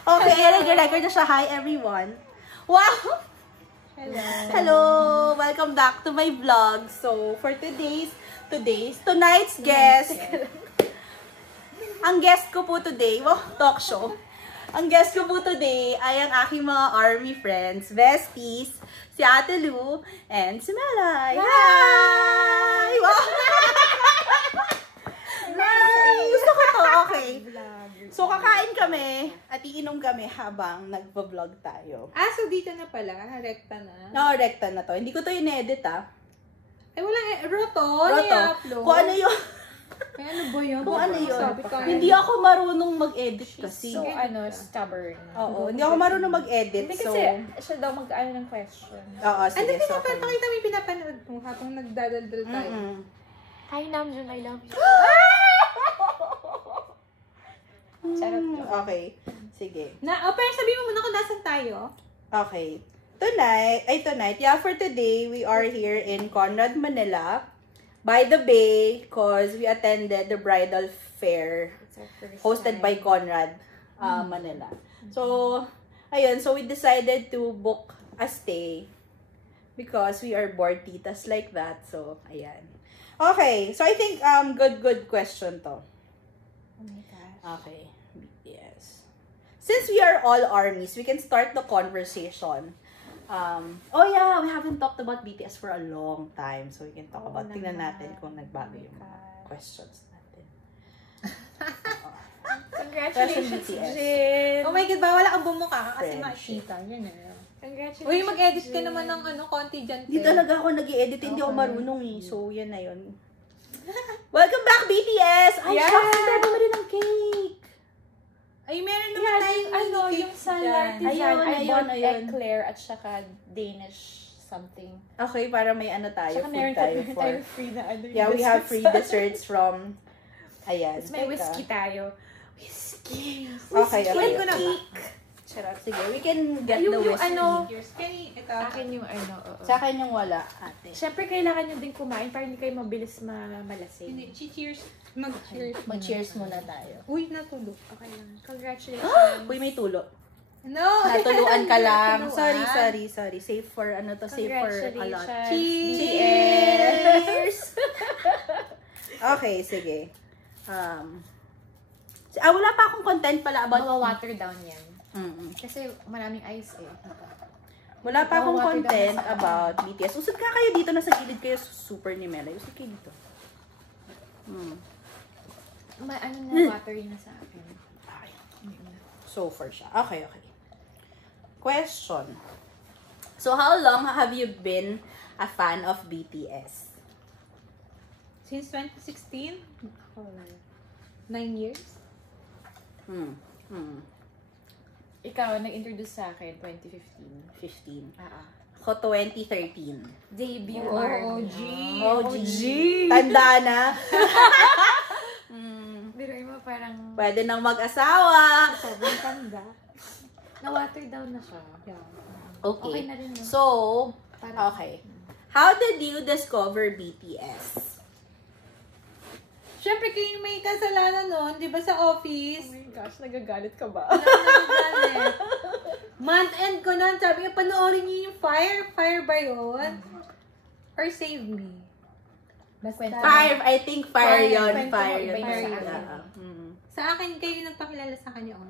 Okay, nag-record na siya. Hi, everyone. Wow! Hello. Hello! Welcome back to my vlog. So, for tonight's guest, ang guest ko po today, talk show. Ang guest ko po today ay ang aking mga army friends, besties, si Ate Lu, and si Melay. Hi! Wow! Hi! Gusto ko to, okay. So, kakain kami at iinom kami habang nagpa-vlog tayo. So dito na pala, rekta na. No, rekta na to. Hindi ko to in-edit, Ay, walang roto. Roto. Kung ano yung... Ay, ano ba yun? Kung ano yun. Sabi ko, Hindi ako marunong mag-edit kasi. So, stubborn. Oo, hindi ako marunong mag-edit. Hindi So, kasi siya daw mag-ano ng question. oo, sige. Ano So, pakita mo yung pinapanood mo habang nagdadaldal tayo. Hi, Namjoon, I love you. Charot yun. Okay. Sige. Pero sabihin mo muna kung nasan tayo. Okay. Tonight, yeah, for today, we are here in Conrad, Manila, by the bay, because we attended the bridal fair It's our first hosted by time. Conrad, Manila. So, ayun, so we decided to book a stay because we are bored titas like that. So, ayan. Okay, so I think, good question to. Oh my gosh. Okay. Yes. Since we are all armies, we can start the conversation. Oh yeah, we haven't talked about BTS for a long time. So we can talk about, tingnan natin kung nagbago yung mga questions natin. Congratulations, BTS. Jin. Oh my God, bawal kang bumuka kasi Friendship. makikita. Yan eh. Congratulations. Uy, mag-edit ka Jin. naman ng konti dyan. Hindi talaga ako nag-i-edit, hindi ako marunong eh. So yan na yun. Welcome back, BTS! Ay, Yes! shucks, ang dami mo rin ng cake! Ay, meron naman tayong yung Sunlight Design. I Ayun, bought ayun. eclair at saka Danish something. Okay, para may ano tayo, Saka food meron tayo tayo for. free na ano. Yeah, we have free desserts from, ayan. Tapos may Teka. whiskey tayo. Whiskey! Okay, Kunin okay. ko na ba? Charot. Sige, we can get Yung the whiskey. ano, Yours. Kenny, ito. akin yung ano, oo. Sa akin yung wala, ate. Siyempre, kailangan nyo din kumain para hindi kayo mabilis malasing. Hindi, cheers. Mag-cheers. Mag-cheers muna tayo. Uy, natulog. Okay lang. Congratulations. Uy, may tulo. No! Natuluan ka lang. Natuluan. Sorry. Save for, ano to, save for a lot. Congratulations. Cheers! Okay, sige. Wala pa akong content pala about... Mawa-water down yan. Mm-mm. Kasi maraming ice eh. Wala pa akong Mawa-water down content na sa about BTS. Usad ka kayo dito, nasa gilid kayo, super ni Mela. Usad kayo dito. Ano na watery na sa akin. Okay. So far siya. Okay. Question. So, how long have you been a fan of BTS? Since 2016? 9 years? Ikaw, nag-introduce sa akin 2015. 15. Ah. Ako, 2013. Debut Oh, army. OG. OG. Tanda na. Biruin mo parang Pwede nang mag-asawa. sobrang tanda. Na-water down na siya. Yeah. Okay. Okay na rin yun. So, okay. How did you discover BTS? Siyempre, kayo may kasalanan nun, di ba sa office? Oh my gosh, nagagalit ka ba? Month end ko nun, sabi niya, panoorin niyo yung Fire. Fire ba yun? Or Save Me? Basta. Fire, I think fire Fire, yun. kwento Fire mo, yun. iba yun sa Yeah. akin. Sa akin, kayo nagpakilala sa kanya.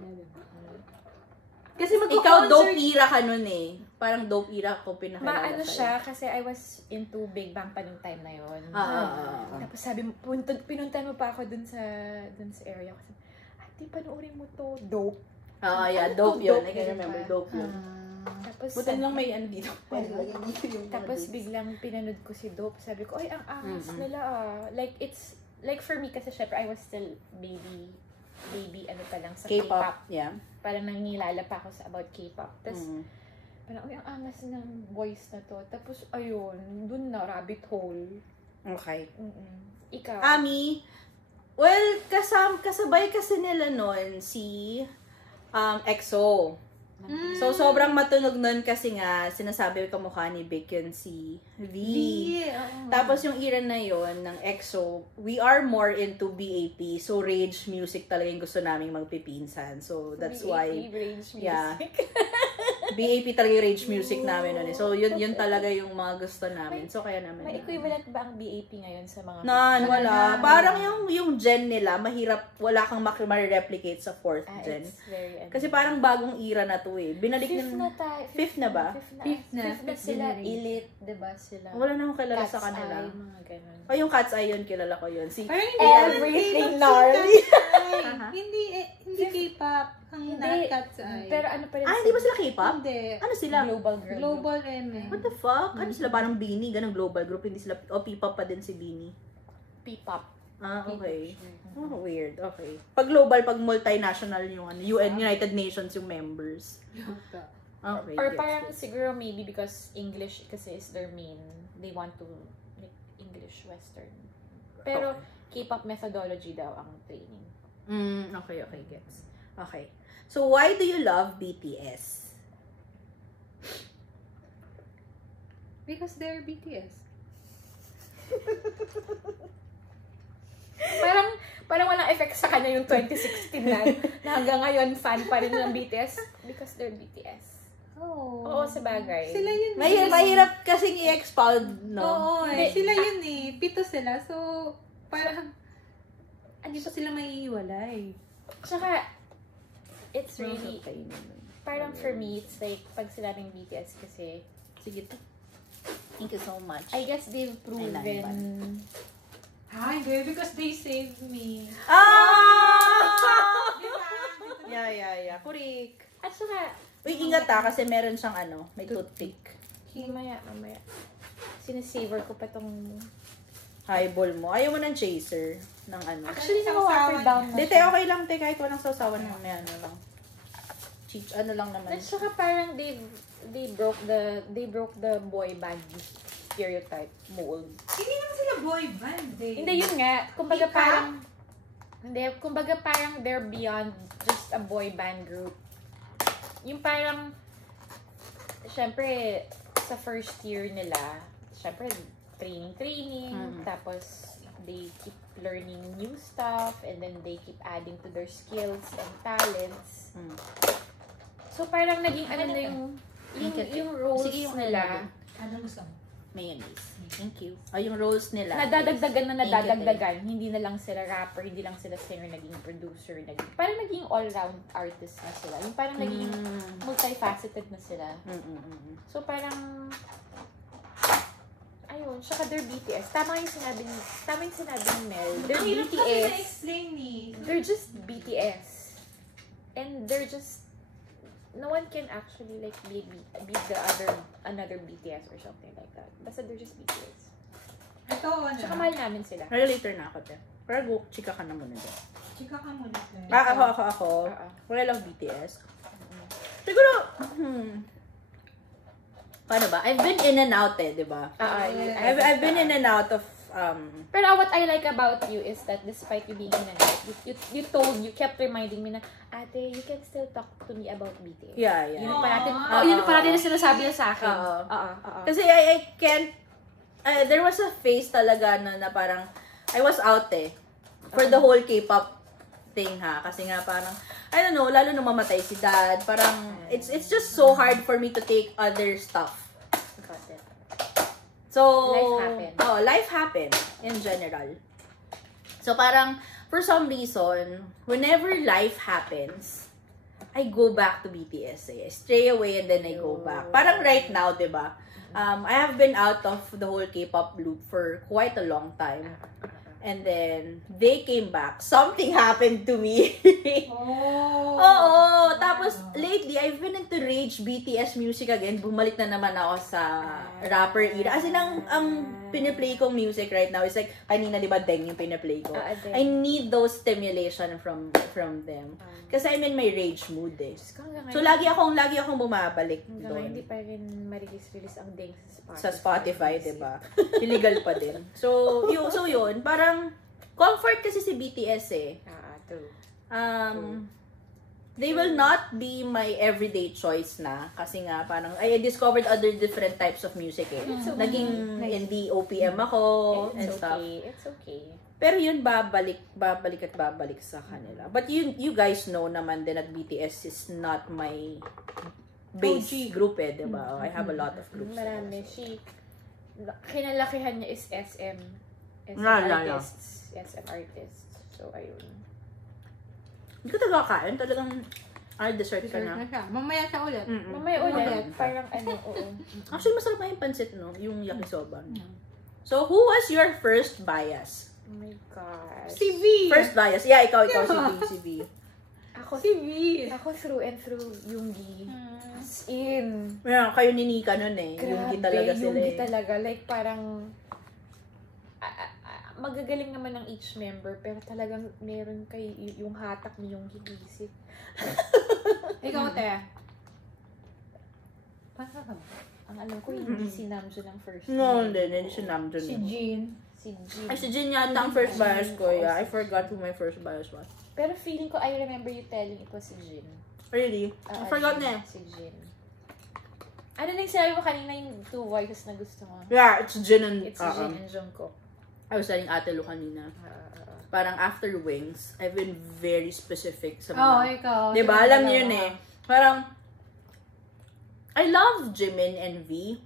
Kasi ikaw dope era ka nun eh. Parang dope era ko pinakilala Maano sa'yo. siya, kasi I was into Big Bang pa nung time na yun. Tapos sabi mo, pinuntan mo pa ako dun sa area. Kasi, ate, panoorin mo to. Dope. Yeah, Ano dope to? yun. I Dope can yun remember, pa. dope yun. Tapos, Buti lang may ano dito. Pwede lagyan dito yung mga tapos dupes. biglang pinanood ko si Dope. Sabi ko, ay, ang angas nila ah. Like, it's, like for me, kasi syempre, I was still baby, ano pa lang sa K-pop. Yeah. Parang nangilala pa ako sa about K-pop. Tapos, parang, ay, ang angas ng voice na to. Tapos, ayun, dun na, rabbit hole. Okay. Ikaw? Ami, well, kasabay kasi nila nun si EXO. So, sobrang matunog nun kasi nga, sinasabi kamukha ni Baekhyun si V. Tapos yung era na yon ng EXO, we are more into BAP. So, rage music talaga yung gusto naming magpipinsan. So, that's BAP, why, rage music. yeah. BAP talaga yung rage music namin nun eh. So, yun talaga yung mga gusto namin. So, kaya namin. May equivalent ba ang BAP ngayon sa mga... Wala. Parang yung gen nila, mahirap, wala kang ma-replicate sa 4th gen. It's very... Kasi parang bagong era na to eh. Binalik Fifth nila. na tayo. Fifth na ba? Fifth na sila. Elite, diba sila? Wala na akong kilala Cat's sa kanila. Eye, mga ganun. O yung Cat's Eye yun, kilala ko yun. Si Parang Everything gnarly. Hindi K-pop. Ang Cat's Eye. Pero ano pa rin hindi ba sila K-pop? Hindi. Ano sila? Global girl. Global MA. What the fuck? Ano sila? Parang Beanie, ganang global group. Hindi sila, P-pop pa din si Beanie. P-pop. Okay. Oh, weird. Okay. Pag global, pag multinational yung UN, United Nations yung members. Okay. Or parang siguro maybe because English kasi is their main, they want to like English Western. Pero K-pop methodology daw ang training. Okay, gets. Okay. So, why do you love BTS? Because they're BTS. Parang walang effect sa kanya yung 2016 na hanggang ngayon fan pa rin ng BTS because they're BTS. Oo, sabagay. Sila yun. Mahirap kasing i-expound, no? Oo, sila yun eh. 7 sila. So, parang, hindi pa sila maiiwalay. Tsaka, it's really, parang for me, it's like, pag sinabing BTS kasi, Sige to. Thank you so much. I guess they've proven, Hindi, because they saved me. Yeah. Kurik. At saka, Uy, ingat kasi meron siyang may toothpick. mamaya. Sinesavor ko pa tong... Highball mo. Ayaw mo ng chaser. Ng Actually, naka-water down na Dito, okay lang, te. Kahit walang sausawan na may lang. Ano lang naman. At saka parang they broke the boy band stereotype mold. Hindi naman sila boy band eh. Hindi, yun nga. Kumbaga parang they're beyond just a boy band group. Yung parang, syempre, sa first year nila, syempre, training, tapos they keep learning new stuff, and then they keep adding to their skills and talents. So, parang naging yung roles nila. Ano gusto mo? Mayonnaise. Thank you. Yung roles nila. Nadadagdagan. Hindi na lang sila rapper, hindi lang sila singer, naging producer, parang naging all-round artist na sila. Yung parang naging multifaceted na sila. So, parang, ayun, saka they're BTS. Tama yung sinabi ni Mel. They're BTS. explain ni. They're just BTS. And they're just, no one can actually like be another BTS or something like that. Basta they're just BTS. Ito, Tsaka mahal namin sila. Later na ako, te. Pero chika ka na muna dyan. Chika ka muna. Ako. I love BTS. Siguro, paano ba? I've been in and out di ba? I've been in and out of Pero what I like about you is that despite you being in and out, you kept reminding me na, ate, you can still talk to me about BTS. Yeah. Yun yung parating na sinasabi niya sa akin. Kasi I can't, there was a phase talaga na parang, I was out for the whole K-pop thing kasi nga parang, I don't know, lalo nung mamatay si dad, parang, it's just so hard for me to take other stuff. Got it. So, Life happened. Life happened in general. So, parang, for some reason, whenever life happens, I go back to BTS. I stray away and then I go back. Parang right now, diba? I have been out of the whole K-pop loop for quite a long time. And then, they came back. Something happened to me. Oo. Tapos, lately, I've been into rage BTS music again. Bumalik na naman ako sa rapper era. As in, ang piniplay kong music right now is like, kanina, di ba, Deng yung piniplay ko. I need those stimulation from them. Kasi I'm in my rage mood So, lagi akong bumabalik doon. Hindi pa rin ma-release ang Deng sa Spotify, diba? Illegal pa din. So yun, parang comfort kasi si BTS True. They will not be my everyday choice na. Kasi nga, parang, I discovered other different types of music eh. Naging indie OPM ako, and It's stuff. okay. It's okay. Pero yun, babalik at babalik sa kanila. But you guys know naman din that BTS is not my base group eh, diba? I have a lot of groups. Marami. Kinalakihan niya is SM. SM artists. SM artists. So, ayun. Hindi ko talaga kain. Talagang, dessert ka na. siya. Mamaya siya ulit. Mamaya ulit. Parang oo. Actually, masarap na yung pansit, no? Yung yakisoba. So, who was your first bias? Oh my God. Si V. First bias? Yeah, ikaw, si V. Ako through and through Yoongi. As in. Yeah, kayo ni Nika nun eh. Yoongi talaga sila Yoongi eh. talaga. Like, parang, magagaling naman ng each member, pero talagang meron kay yung hatak ni Yoongi basic. Ikaw, te. Ang alam ko, hindi si Namjoon ang first. No, hindi si Namjoon. Si Jean. Ay, si Jin yata ang first bias ko. Yeah, I forgot who my first bias was. Pero feeling ko, I remember you telling it was si Jin. Really? I forgot na eh. Si Jin. Ano na yung sinabi mo kanina yung two voices na gusto mo? Yeah, it's Jin and... It's Jin and Jungkook. I was telling Ate Lu kanina. Parang after Wings, I've been very specific sa mga... Ikaw. Diba? Alam niyo yun eh. Parang... I love Jimin and V.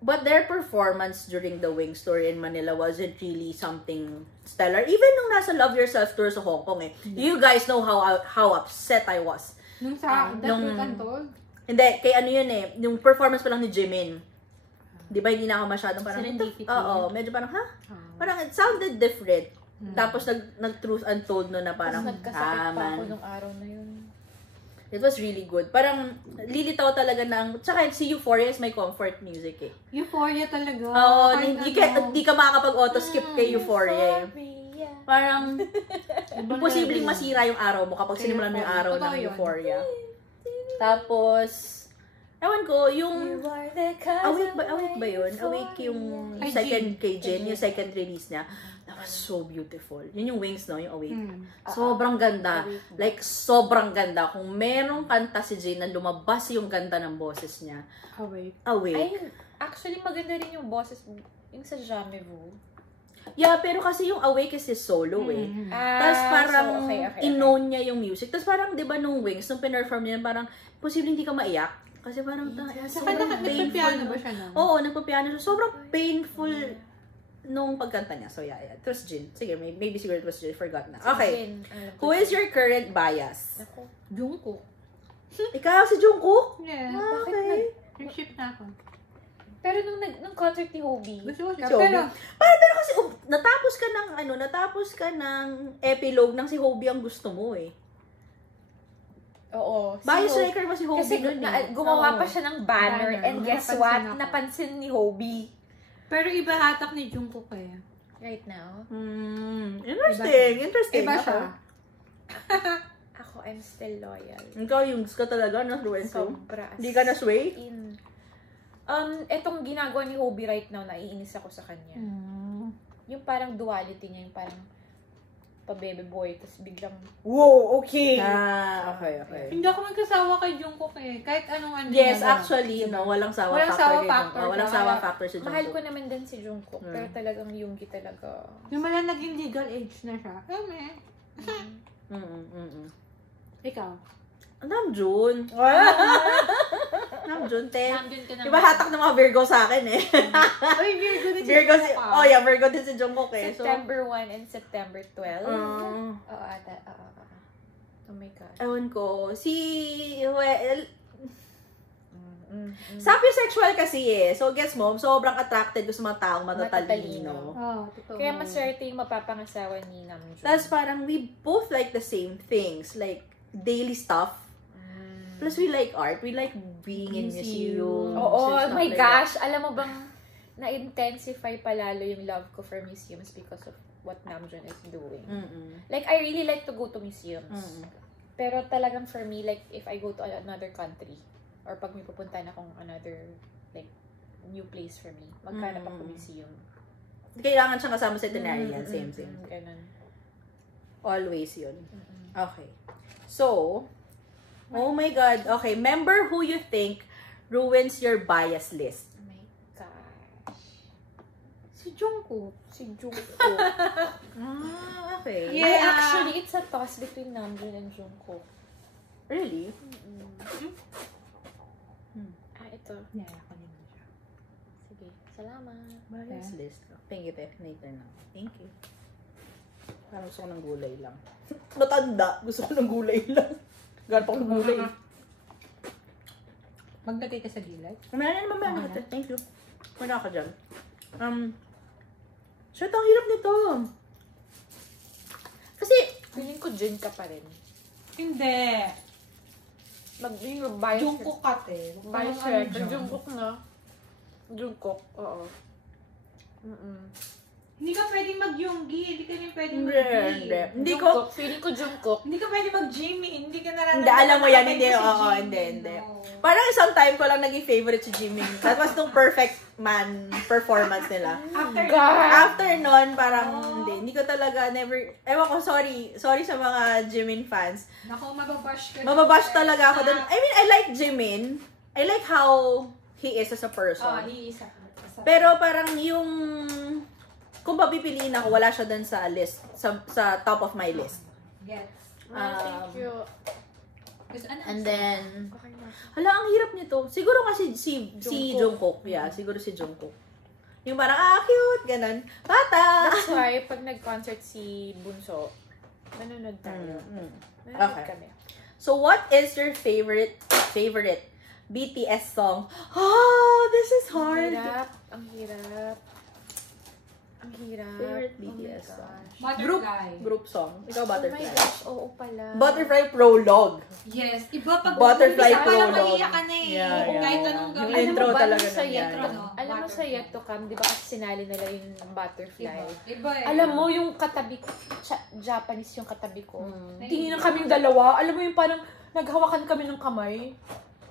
But their performance during the Wings tour in Manila wasn't really something stellar. Even nung nasa Love Yourself tour sa Hong Kong eh. You guys know how upset I was. Nung sa The Truth Untold? Hindi, kay ano yun eh. Yung performance pa lang ni Jimin. Di ba hindi na ako masyadong parang... Serendipity. Oo, medyo parang, Parang it sounded different. Tapos nag-Truth Untold no na parang, Nagkasakit pa ako nung araw na yun. It was really good. Parang lilitaw talaga ng... Tsaka si Euphoria is my comfort music eh. Euphoria talaga. Oo, hindi ka makakapag-auto-skip kay Euphoria eh. Parang, imposibleng masira yung araw mo kapag sinimulan mo yung araw ng Euphoria. Tapos, ewan ko, yung... Awake ba yun? Awake yung second kay Jin, yung second release niya. That was so beautiful. Yun yung Wings, no? Yung Awake. Sobrang ganda. Like, sobrang ganda. Kung merong kanta si Jin na lumabas yung ganda ng boses niya. Awake. Ay, actually, maganda rin yung boses, yung sa Jamevu. Yeah, pero kasi yung Awake is his solo eh. Tapos parang in-known niya yung music. Tapos parang, di ba, nung Wings, nung pinerform niya, parang, posibleng hindi ka maiyak. Kasi parang, sobrang painful. Nagpapiano ba siya nun? Oo, nagpapiano siya. Sobrang painful nung pagkanta niya. So, yeah. It was Jin. Sige, maybe siguro it was Jin. Forgot na. Okay. Who is your current bias? Ako. Jungkook. Ikaw, si Jungkook? Yeah. Okay. Nag-ship na ako. Pero nung concert ni Hobie, Gusto ko siya. Si Hobie. Pero, Pero kasi, natapos ka ng epilogue ng si Hobie ang gusto mo eh. oo. Bias Hobie- striker ba si Hobie Kasi nun eh? gumawa Oo. pa siya ng banner, Banner. and guess Napansin what? ako. Napansin ni Hobie. pero iba hatak ni Jungkook eh. Right now, Interesting. Iba siya. ako, I'm still loyal. Ikaw, yung ka talaga, no? Through and through. Sobra. Hindi ka na-sway? Etong ginagawa ni Hobie right now, naiinis ako sa kanya. Yung parang duality niya, yung parang pa-baby boy, tapos biglang, wow, okay. Okay. Hindi ako magkasawa kay Jungkook eh. Kahit anong ano. Yes, niya, actually, no, walang sawa Walang factor. sawa kay factor Jungkook. Walang siya. sawa factor si mahal ko Jungkook. naman din si Jungkook, pero talagang Yoongi talaga. Yung mala naging legal age na siya. Ikaw. Namjoon. Namjoon, te. Namjoon ka naman. Diba hatak ng mga Virgo sa akin eh. Uy, Virgo din Virgo si... Oh yeah, Virgo din si Jungkook eh. So, September 1 and September 12. uh, Oo, ata. Oh my God. ewan ko. Sapiosexual kasi eh. So, gets mo, sobrang attracted ko sa mga taong matatalino. Totoo. Kaya maswerte yung mapapangasawa ni Namjoon. Tapos parang we both like the same things. Like, daily stuff. Plus, we like art. We like being in museums. Oo, and oh stuff my like gosh. Alam mo bang na-intensify palalo yung love ko for museums because of what Namjoon is doing. Like, I really like to go to museums. Pero talagang for me, like, if I go to another country, or pag may pupunta na akong another, like, new place for me, magkanap ako museum. Kailangan siyang kasama sa itinerary yan. Same. Ganun. Always yun. Okay. So, oh my God. Okay, member who you think ruins your bias list. Oh my gosh. Si Jungkook. Si Jungkook. Okay. Yeah. Actually, it's a toss between Namjoon and Jungkook. Really? Ito. Yeah, ako din siya. Sige. Salamat. Bias list. Thank you, Later na. Thank you. Parang gusto ko ng gulay lang. Matanda. Gusto ko ng gulay lang. Gano'n pa ng gulay. Maglagay ka sa gilid. Mamaya na. Okay. Thank you. Wala ka dyan. Shit, ang hirap nito. Kasi, Feeling ko Jin ka pa rin. Hindi. Yung bias. Jungkook ka, te. Bias Parang red. Jungkook na. Jungkook. Oo. Hindi ka pwedeng mag-Yoongi. Hindi ka rin pwedeng hindi. mag-G. Hindi ko, Jungkook. Feeling ko Jungkook. Hindi ka pwedeng mag-Jimmy. Hindi ka naranasan. Hindi, alam mo yan, na hindi, si oo, Jimin, hindi. no. parang isang time ko lang naging favorite si Jimin. That was nung Perfect Man performance nila. After nun, parang hindi ko talaga ewan ko, sorry sa mga Jimin fans. Naku, mababash ka. Mababash talaga ako dun. I mean, I like Jimin. I like how he is as a person. Oh, he is Pero parang yung, kung papipiliin ako, wala siya dun sa list, sa top of my list. Gets. Thank you. And then, Okay na. hala, ang hirap nito. Siguro kasi si Jungkook. Yeah, siguro si Jungkook. Yung parang, cute, ganun. Bata! That's why, pag nag-concert si Bunso, nanonood tayo. Nanonood Okay. kami. So, what is your favorite BTS song? Oh, this is hard. Ang hirap. Favorite Oh my BTS song. gosh. Group song. Ikaw, Oh my Butterfly. gosh, oo pala. Butterfly Prologue. Yes. Iba pag Butterfly umpisa, parang prologue. maiiyak ka na eh. Yeah, yeah. Kahit anong Yung gawin. Alam intro mo ba, talaga sa ng Yet yan. to, alam mo sa Yet to Come, di ba kasi sinali nila yung Butterfly? Iba eh. Alam mo, yung katabi ko, Japanese yung katabi ko. Hmm. Tingin na kaming dalawa. Alam mo yung parang naghawakan kami ng kamay.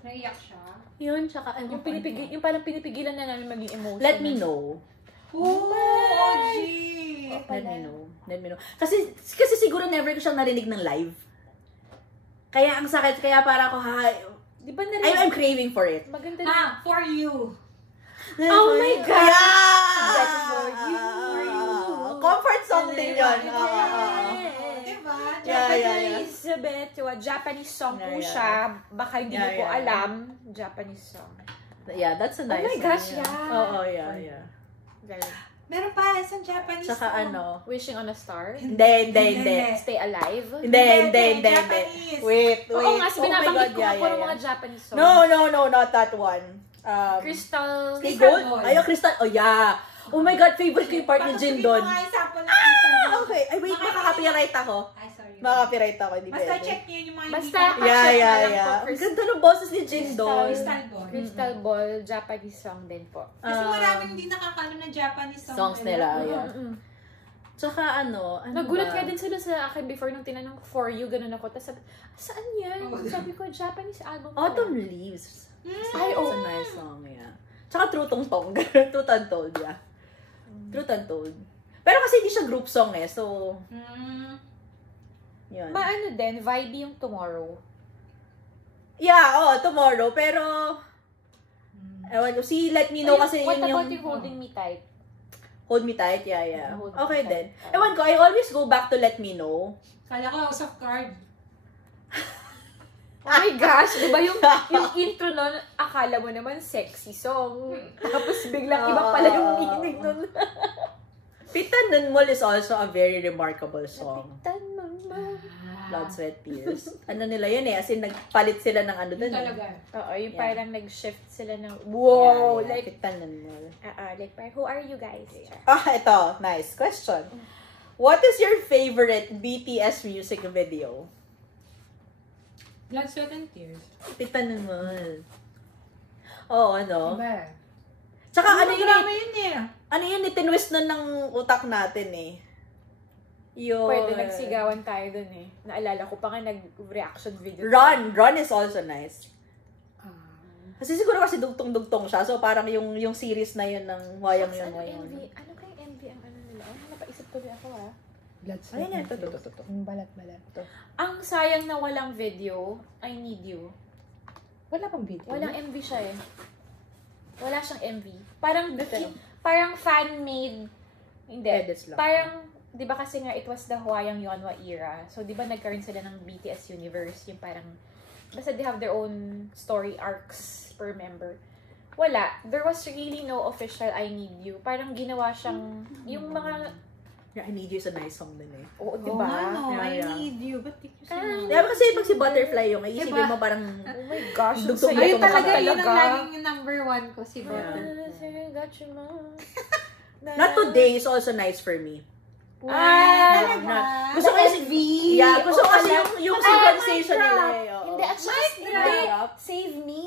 Naiyak siya. Yun, tsaka Yung parang pinipigilan na namin maging emotional. Let me know. Oh, OG! Let me know. Kasi siguro never ko siyang narinig ng live. Kaya ang sakit, kaya para ako, Di ba na I'm craving for it. Maganda na. For you. Oh my God! Yeah! That's for you. Comfort song din yun. Diba? Japanese song po Yeah. siya. Baka hindi mo po Yeah. alam. Japanese song. Yeah, that's a nice my song, gosh, yeah. yeah. Oo, yeah. Meron pa, isang Japanese Tsaka song. Wishing on a Star. Hindi. Stay Alive. Hindi. Japanese. Wait. Oo nga, Oh my binabanggit God, ko yeah, puro yeah. mga Japanese songs. No, not that one. Crystal. Stay Crystal Gold? Ball. Ayaw, Crystal. Oh, yeah. Oh my God, favorite ko yung part ni Jin doon. Mga example ng Crystal Ball. Okay. Ay, wait, makaka-copyright ako. Ay, sorry. Makaka-copyright ako, hindi Basta pwede. check niyo yung mga Basta, hindi Yeah. po, Ang ganda ng boses ni Jin doon. Crystal Ball. Crystal Ball, Japanese song din po. Kasi maraming hindi nakakano ng Japanese songs nila, yeah. Mm-mm. Tsaka ano Nagulat ba? ka din sila sa akin before nung tinanong For You, ganun ako. Tapos sabi, saan yan? Oh. Sabi ko, Japanese album ko. Autumn Leaves. Ay, It's a nice song, yeah. Tsaka Truth Tong. Truth Untold, yeah. Truth Untold. Pero kasi hindi siya group song eh, so, yun. Maano din, vibey yung Tomorrow. Yeah, Tomorrow, pero, ewan ko, Let Me Know kasi What yun about yung, yung Holding Me Tight? Hold Me Tight, yeah. Hold Me Okay Tight. din. Ewan ko, I always go back to Let Me Know. Kala ko House of Cards. Oh my gosh, di ba yung intro nun, akala mo naman sexy song. Tapos biglang iba pala yung meaning nun. Pitan Nun Mall is also a very remarkable song. Tanmama. Blood, Sweat, Tears. Ano nila yun eh, as in nagpalit sila ng ano dun Talaga. Oo, yung Yeah. parang nag-shift sila ng, wow, Yeah. like, Pitan Nun Mall. like, who are you guys? Ito, nice question. What is your favorite BTS music video? Blood, Sweat, and Tears. Pitan Nun Mall. Oo, ano? Diba? Tsaka ano drama yun yun eh. ano yun, tinwist nun ng utak natin eh. Yun. Pwede, nagsigawan tayo dun eh. Naalala ko pa nga nag-reaction video. Run is also nice. Kasi siguro kasi dugtong-dugtong siya. So parang yung series na yun ng wayang yun. Ano kay MV ang ano nila? Napaisip tuloy ako Blood, sweat, Ayun yan, and tears. ito. Yung balat-balat. Ang sayang na walang video, I Need You. Wala pang video. Walang MV siya eh. Wala siyang MV. Parang fan-made. Hindi. Edits lang. Parang, di ba kasi nga, it was the Hwayang Yeonhwa era. So, di ba nagkaroon sila ng BTS universe, yung parang, basta they have their own story arcs per member. Wala. There was really no official I Need You. Parang ginawa siyang, yung mga, Yeah, I Need You is a nice song din eh. oo, di Oh, ba? ano, I Yeah. need you. Ba't di ko Ah. sinabi? Diba kasi pag si Butterfly yung, iisipin Diba? mo parang, Oh my gosh, yung Dugtong sayo Ayun Ito talaga, talaga. yun ang laging yung number 1 ko, si Yeah. Butter. Got you, mom. Not Today is also nice for me. Ah, talaga? Gusto ko yung, yeah, gusto ko kasi yung synchronization Mic nila drop. eh. oo. Hindi, at saka, Mic hindi. drop. Save Me.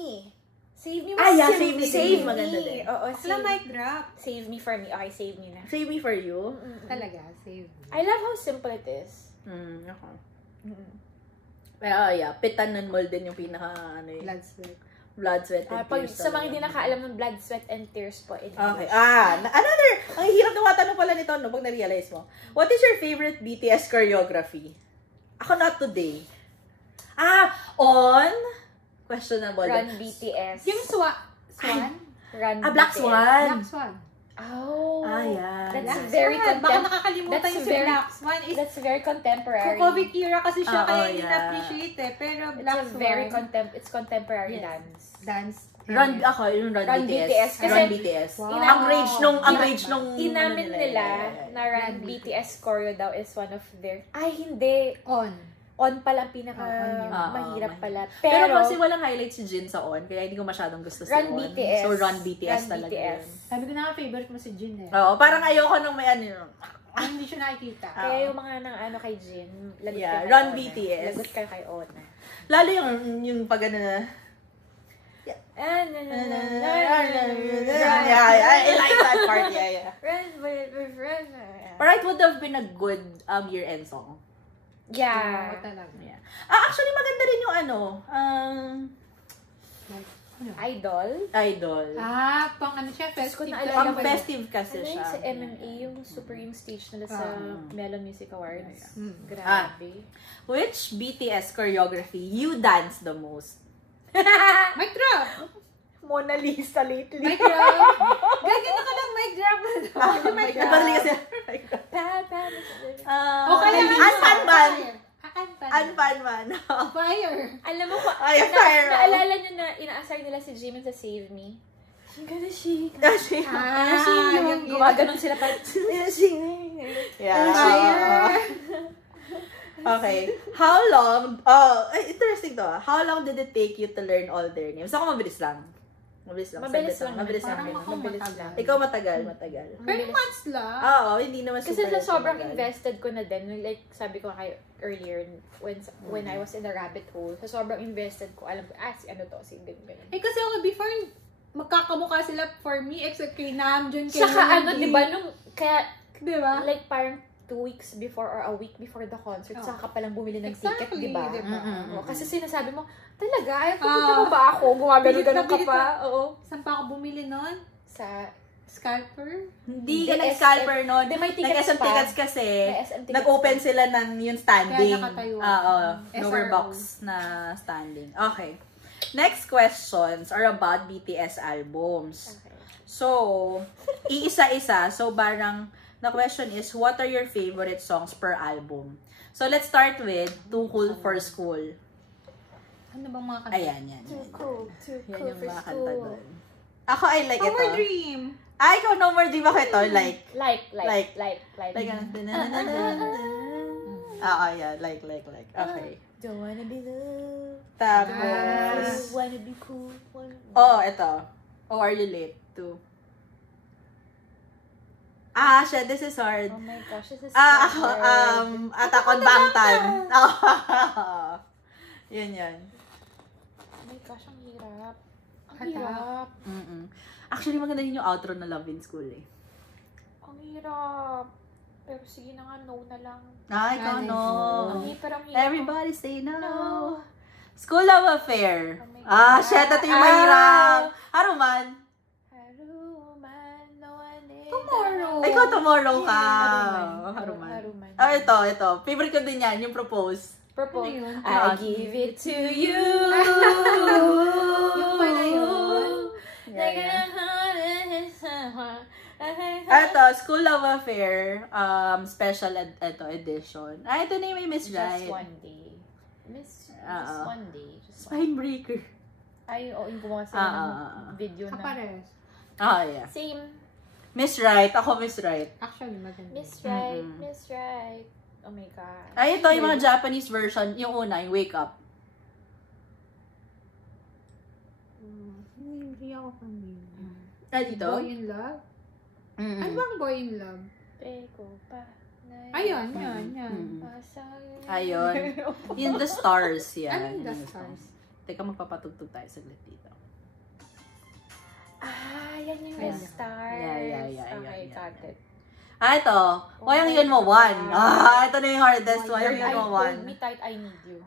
Save Me Ah, yeah, was Save Me, Save Me. Maganda din. Oo, Wala save, mic drop. save Me for me. Okay, Save Me na. Save Me For You. Talaga, save me. I love how simple it is. Ako. Pero yeah, Pitan and Mall din yung pinaka, ano yun, Blood, sweat. Blood, Sweat, and Pag Tears sa mga talaga. hindi nakaalam ng Blood, Sweat, and Tears po in Okay. English. Another, ang hirap na matanong pala nito, no, pag na-realize mo. What is your favorite BTS choreography? Ako, Not Today. On questionable. Run BTS. Yung Swan? Run Black BTS. Swan. Black Swan. Oh. Yeah. That's Black very Swan. Baka contem- nakakalimutan that's yung si very- Black Swan. That's very contemporary. COVID era kasi siya, Oo, kaya yeah. hindi na-appreciate eh. Pero It's Black a Swan, very it's contemporary Yes. dance. dance. Run, ako, yung Run, Run BTS. BTS. Kasi, Run BTS. Wow. Ang rage nung, Inamin ano nila yeah. na Run Run BTS choreo daw is one of their... Ay, hindi. On. On pala ang pinaka On yun. mahirap pala. Pero Pero, kasi walang highlight si Jin sa On, kaya hindi ko masyadong gusto si Run On. BTS. So, Run BTS Run talaga BTS. yun. Sabi ko na nga, favorite mo si Jin eh. Oo, parang ayoko nung may ano yun. Hindi siya nakikita. Kaya yung mga nang ano kay Jin, lagot Yeah, ka kay Run Ona. BTS. Lagot ka kay Ona. Lalo yung pag ano na, Ah, yeah, I like that part, yeah. Run. But it would have been a good year-end song. Yeah. Oo, talaga. Yeah. Actually, maganda rin yung ano, Ano? Idol. Idol. Pang ano siya, Diyos ko, festive. naalala Pang ko yun. festive kasi Ano siya. yung sa MMA, yung super yung stage nila sa Melon Music Awards. Grabe. Which BTS choreography you dance the most? Mic drop! Mona Lisa lately. Mic drop! Ganyan na ka lang, mic drop! Mic drop! Nagpatuloy kasi. O kaya, Anpanman. Anpanman. Fire! Alam mo ko, Ay, fire. naalala nyo na inaasar nila si Jimin sa Save Me? I'm gonna shake. Yung Gumaganon sila pa. Yeah. Fire! Okay. How long, interesting to. How long did it take you to learn all their names? Ako mabilis lang. Mabilis lang. Mabilis saglit lang. Mabilis Parang lang. ako Mabilis matagal. lang. Ikaw matagal. Pero months lang. Oo, hindi naman Kasi super sa sobrang matagal. invested ko na din, like sabi ko kayo earlier, when I was in the rabbit hole, sa sobrang invested ko, alam ko, si ano to, si ganyan. Kasi ako before, magkakamukha sila for me, except kay Namjoon, kay Saka Yoongi. di ba, nung, kaya, Di ba? like parang 2 weeks before or a week before the concert, Oh. saka ka palang bumili ng Exactly, ticket, di ba? di ba? Oo, kasi sinasabi mo, talaga, ay, pupunta mo ba ako? Gumagano-ganon ka Pilit na pa? Oo. Saan pa ako bumili nun? Sa, Scalper? Hindi ka Hindi, nag-scalper nun. Hindi, may tickets Nag-SM pa. tickets kasi, May SM tickets nag-open pa. sila ng yung standing. Kaya nakatayo. Oo, SRO. lower box na standing. Okay. Next questions are about BTS albums. Okay. So, iisa-isa. So, parang, the question is, what are your favorite songs per album? So, let's start with Too Cool for School. Ano bang mga kanta? Ayan, yan. Too cool Yan for yung mga kanta school. doon. Ako, I like Summer ito. Dream! Ay, ikaw, No More Dream ako ito. Like, Like. Like, oo, yeah. Like. Okay. Don't wanna be loved. Tapos, Wanna be cool. ito. Oh, are you late too? Shit, this is hard. Oh my gosh, this is so Ako, hard. Attack on Bangtan. Yan. Oh my gosh, ang hirap. Ang Attack. hirap. Actually, maganda din yung outro na Love in School eh. Ang hirap. Pero sige na nga, no na lang. Ikaw no. Ang hirap, pero ang hirap. Everybody say no. No. School Love Affair. Oh my God. Shit, ito yung mahirap. Haruman. Haruman, no one is- Tomorrow. Ikaw tomorrow ka. Haruman. Haruman. Ah, ito. Favorite ko din yan, yung propose. Purple. Ano yun? I give it to you. Yung pala yun. Ito, School Love Affair, special edition. Ito na yung may Miss Just Right. one day. Just one day. Just one. Spinebreaker. Ay, yung gumawa sila ng video na. Kapares. Yeah. Same. Miss Right. Ako Miss Right. Actually, maganda. Miss Right. Miss Right. Oh my God. Ay, ito yung mga Japanese version. Yung una, yung Wake Up. Hindi ako familiar. Dito? Boy in Love? Ano bang Boy in Love? Peko pa. Ayun, yan. Ayun. In the Stars, yan. Ano yung The In the Stars? Teka, magpapatugtog tayo saglit dito. Yan yung Ayan. The Stars. Yeah, Okay, yeah. got it. Ito. Wayang yun mo, one. Ito na yung hardest. Wayang yun mo, one. Hold me tight, I need you.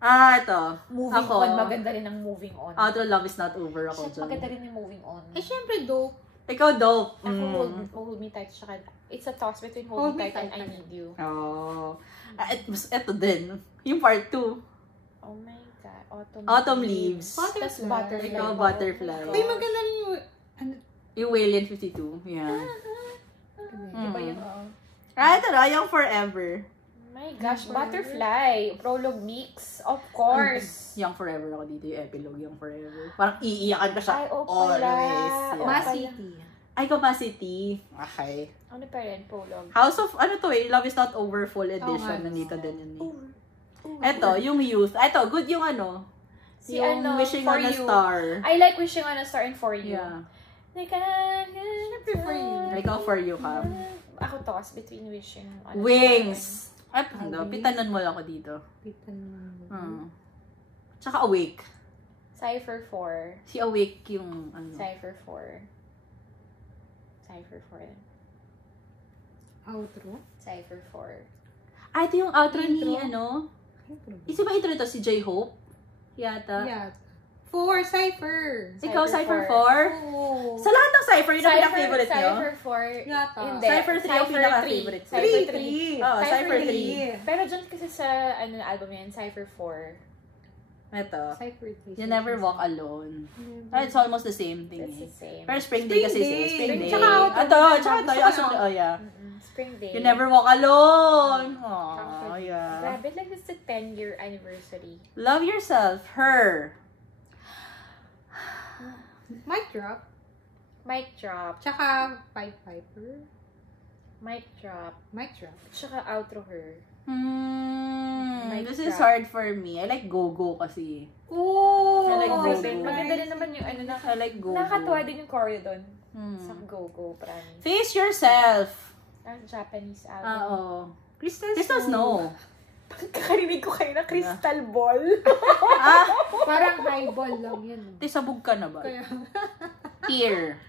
Ito. Moving Ako. on, maganda rin ang moving on. Outro Love is Not Over ako Shit, dyan. maganda rin yung moving on. Eh, syempre, dope. Ikaw, dope. Ako, hold me tight, tsaka, it's a toss between hold me tight and I need you. Oh. Ito din. Yung part 2. Oh my God. Autumn Leaves. Tapos butterfly. Ikaw, Butterfly. Uy, maganda rin yung... Ano? Yung Alien 52. Yan. Diba yun? Ito na, yung Forever. My gosh, butterfly. Prologue mix. Of course. Young Forever ako dito, yung epilogue, Young Forever. Parang iiyakan ka siya Ay, pala. always. Yeah. Ma- City. Ay, City. Okay. Ano pa rin? Prologue. House of, Love is Not Over Full Edition. nga. Nandito din yun eh. Ito, yung Youth. Ito, good yung Si yung ano, Wishing For on a You. Star. I like Wishing on a Star and For You. Yeah. Siyempre For You. Ikaw, For You ka. Ako toss between Wishing on a Star. Wings. Ay, Wings. pitanon mo lang ako dito. Pitan mo. Tsaka Awake. Cypher 4. Si Awake yung, Cypher 4. Cypher 4. Outro? Cypher 4. Ito yung outro ni, Intro. Isa ba intro to? Si J-Hope? Yata. Yeah. 4, Cypher. Ikaw, Cypher 4? Oo. Sa lahat ng Cypher, yun ang pinaka-favorite nyo? Cypher 4. Yata. Hindi. Cypher 3 ang pinaka-favorite ko. Cypher 3. Oh, Cypher 3. Pero dyan kasi sa album yan, Cypher 4. Ito. Cypher 3. You Never Walk Alone. It's almost the same thing That's eh. the same. Pero Spring Day kasi siya. Spring Day. Tsaka outro. Tsaka ito. Yung asul, yeah. Spring Day. You Never Walk Alone. Oh, yeah. Grabe, like this is the 10-year anniversary. Love Yourself. Her. Mic drop. Mic drop. Tsaka Pied Piper. Mic drop. Mic drop. Tsaka outro her. Mic This is drop. hard for me. I like Go-Go kasi. Oh! I like Oh, Go-Go. maganda rin naman yung ano na. I like Go-Go. Nakakatuwa din yung choreo doon. Sa Go-Go, promise. Face Yourself. Japanese Oo. album. Crystal Snow. Pagkakarinig ko kayo na Crystal Ball. Parang highball lang yan. Sabog ka na ba? Kaya, Tear.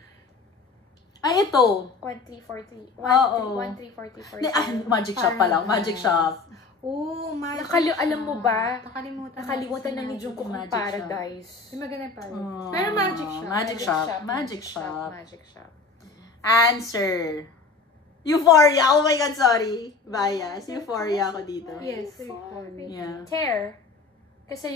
Ay, ito. 1343. Oo. 1344. Magic Shop pa lang. Magic Shop. oh, my. Alam mo ba? Nakalimutan na ni Jungkook ang Magic Paradise. Yung maganda yung Paradise. Oh. Pero Magic Shop. Magic Shop. Magic Shop. Magic Shop. Answer. Euphoria. Oh my God, sorry. Bias. Euphoria ako dito. Yes. Yeah. Tear. Kasi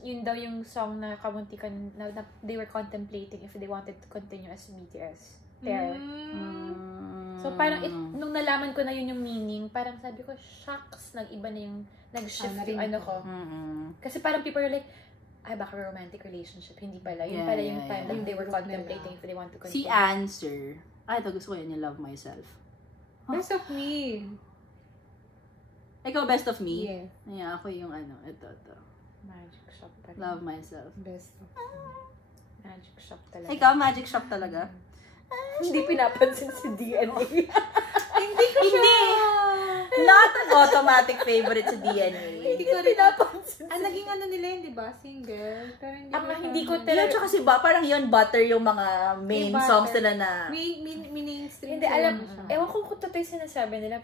yun daw yung song na kamuntikan na they were contemplating if they wanted to continue as BTS. Tear. So parang nung nalaman ko na yun yung meaning, parang sabi ko, shucks, nag-iba na yung nag-shift yung ano ko. Kasi parang people are like, ay baka romantic relationship. Hindi pala. Yun pala yung time that they were contemplating if they want to Si continue. Answer. Ito gusto ko yun yung Love Myself. Best of Me. Ikaw, Best of Me? Yeah. Yeah, ako yung ito. Magic Shop pala. Love Myself. Best of Me. Magic Shop talaga. Ikaw, Magic Shop talaga? Hindi pinapansin si DNA. Hindi ko siya. Not an automatic favorite sa DNA. Hindi ko rin napansin. Naging ano nila yun, di ba? Single. Pero hindi ko hindi ko Yeah, tsaka kasi parang yun, Butter yung mga main Yung songs Butter. nila na... Mainstream. Hindi, alam, ewan ko kung totoo yung sinasabi nila,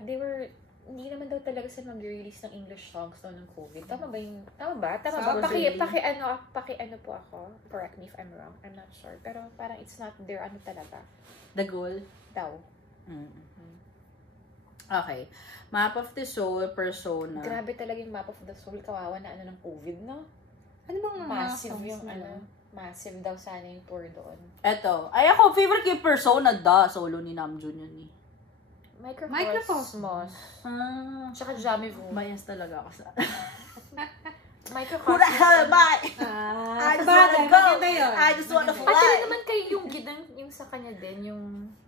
hindi naman daw talaga sila mag-release ng English songs daw ng COVID. Tama ba yung, tama ba? Supposedly. Paki ano po ako, correct me if I'm wrong, I'm not sure. Pero parang it's not their ano talaga, The Goal. daw. Okay. Map of the Soul, Persona. Grabe talaga yung Map of the Soul. Kawawa na ano ng COVID, no? Ano bang mga Massive songs yung nila? massive daw sana yung tour doon. Eto. Ay, ako, favorite ko yung Persona, solo ni Namjoon yun eh. Microcosmos. Tsaka Jamivu. Bias talaga ako sa... Microcosmos. Who the hell am I? I just wanna go. Maganda yun. I just wanna At fly. sila naman kay Yoongi din, yung sa kanya din, yung...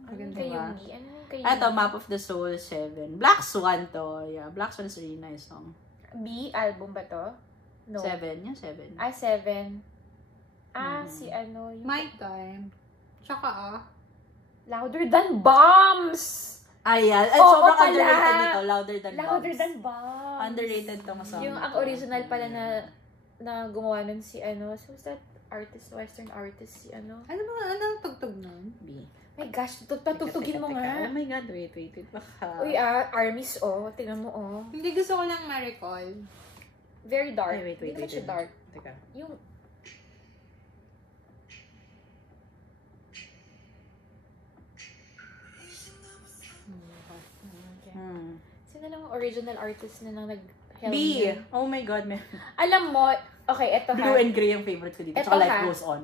Maganda kay ba? Yoongi. Ano yung kay Eto, Yoongi? Map of the Soul 7. Black Swan to. Yeah, Black Swan is a really nice song. B, album ba to? No. 7. Yan, 7. 7. Si ano, yung... My Time. Tsaka Louder Than Bombs! Ayan. Ay, Oo sobrang pala. underrated nito. Louder Than Louder Bombs. Than Bombs. Underrated tong song. Yung ang original pala na gumawa nun si ano, who's that artist, western artist, si ano? Anong tugtog nun? B. My gosh, patutugin mo nga. Oh my God, wait. Baka... Uy, Armies, tingnan mo, Hindi, gusto ko lang ma-recall. Very dark. Ay, wait. Hindi naman siya dark. Teka. Yung, sino lang ang original artist na nang nag-helm B. niya? Oh my God, man. Alam mo, okay, eto Blue ha. and gray yung favorite ko dito. Eto Tsaka Life ha. Goes On.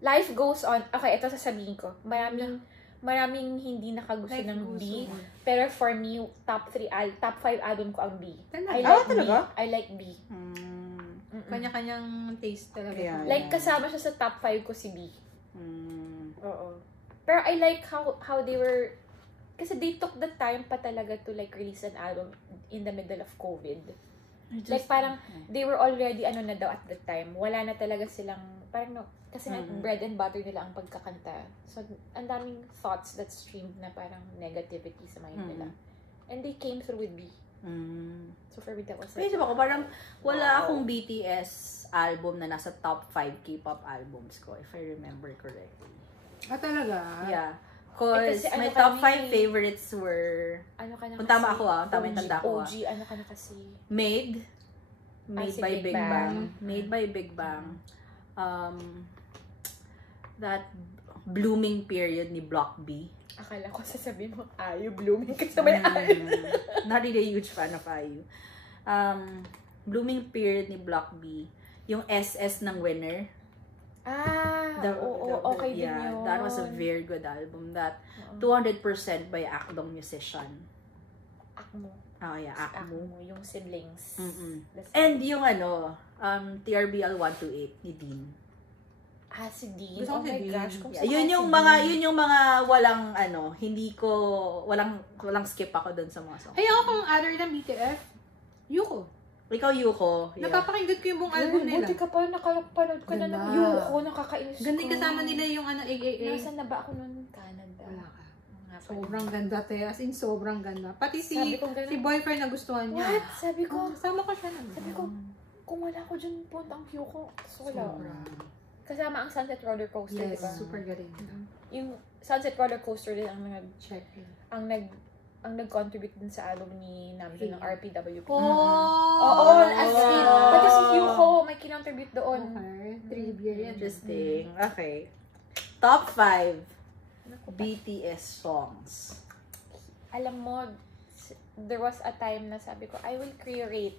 Life Goes On. Okay, ito sasabihin ko. Maraming hindi nakagusto Life ng Goes B. On. Pero for me, top 5 album ko ang B. Talaga? I like talaga? B. I like B. Mm-mm. Kanya-kanyang taste talaga. Yeah. Like, kasama siya sa top 5 ko si B. Oo. Pero I like how they were, kasi they took the time pa talaga to like release an album in the middle of COVID. Like parang, they were already na daw at the time. Wala na talaga silang, parang no, kasi bread and butter nila ang pagkakanta. So, ang daming thoughts that streamed na parang negativity sa mind nila. And they came through with B. So for me, that was Kasi ako, parang wala akong BTS album na nasa top 5 K-pop albums ko, if I remember correctly. Talaga? Yeah. Cause kasi my ano top kami- 5 favorites were Ano ka na kung tama ako tama yung OG, tanda ko OG, ano ka na kasi? Made si by Big Big Bang. Bang. Made by Big Bang. That blooming period ni Block B. Akala ko sasabihin mo, Ayu, blooming ka sabay Ayu. Not really a huge fan of IU. Blooming period ni Block B. Yung SS ng Winner. Okay din yun. That was a very good album. That 200% by Akdong Musician. Akmo. Oh yeah, Akmo. Yung siblings. And yung TRBL 128 ni Dean. Si Dean. Gusto ko Oh si my Dean. gosh. Kung Yeah, yun yung mga walang walang skip ako dun sa mga songs. Ay, ako kung other than BTS, Yuko. Ikaw, Yuko. Yeah. Napapakinggan ko yung buong album nila. Buti ka pa, nakapanood ka na ng Ganda. Yuko, nakakainis ko. Ganda yung kasama nila yung AAA. Nasaan na ba ako nun? Canada. Wala ka. Sobrang ganda, te. As in, sobrang ganda. Pati Sabi ko ganun. si boyfriend na gustuhan niya. What? Sabi ko, Kasama ko siya naman. sabi ko, kung wala ko dyan, punta ang Yuko. So, wala. Sobrang. Kasama ang Sunset Roller Coaster, Yes, diba? super galing. Yung Sunset Roller Coaster din Check yun. ang nag-contribute din sa album ni Namjoon ng RPWP. Oh! As in, pati si Hyuko may kinontribute doon. Okay. Trivia yan. Interesting. Okay. Top 5 BTS songs. Alam mo, there was a time na sabi ko, I will curate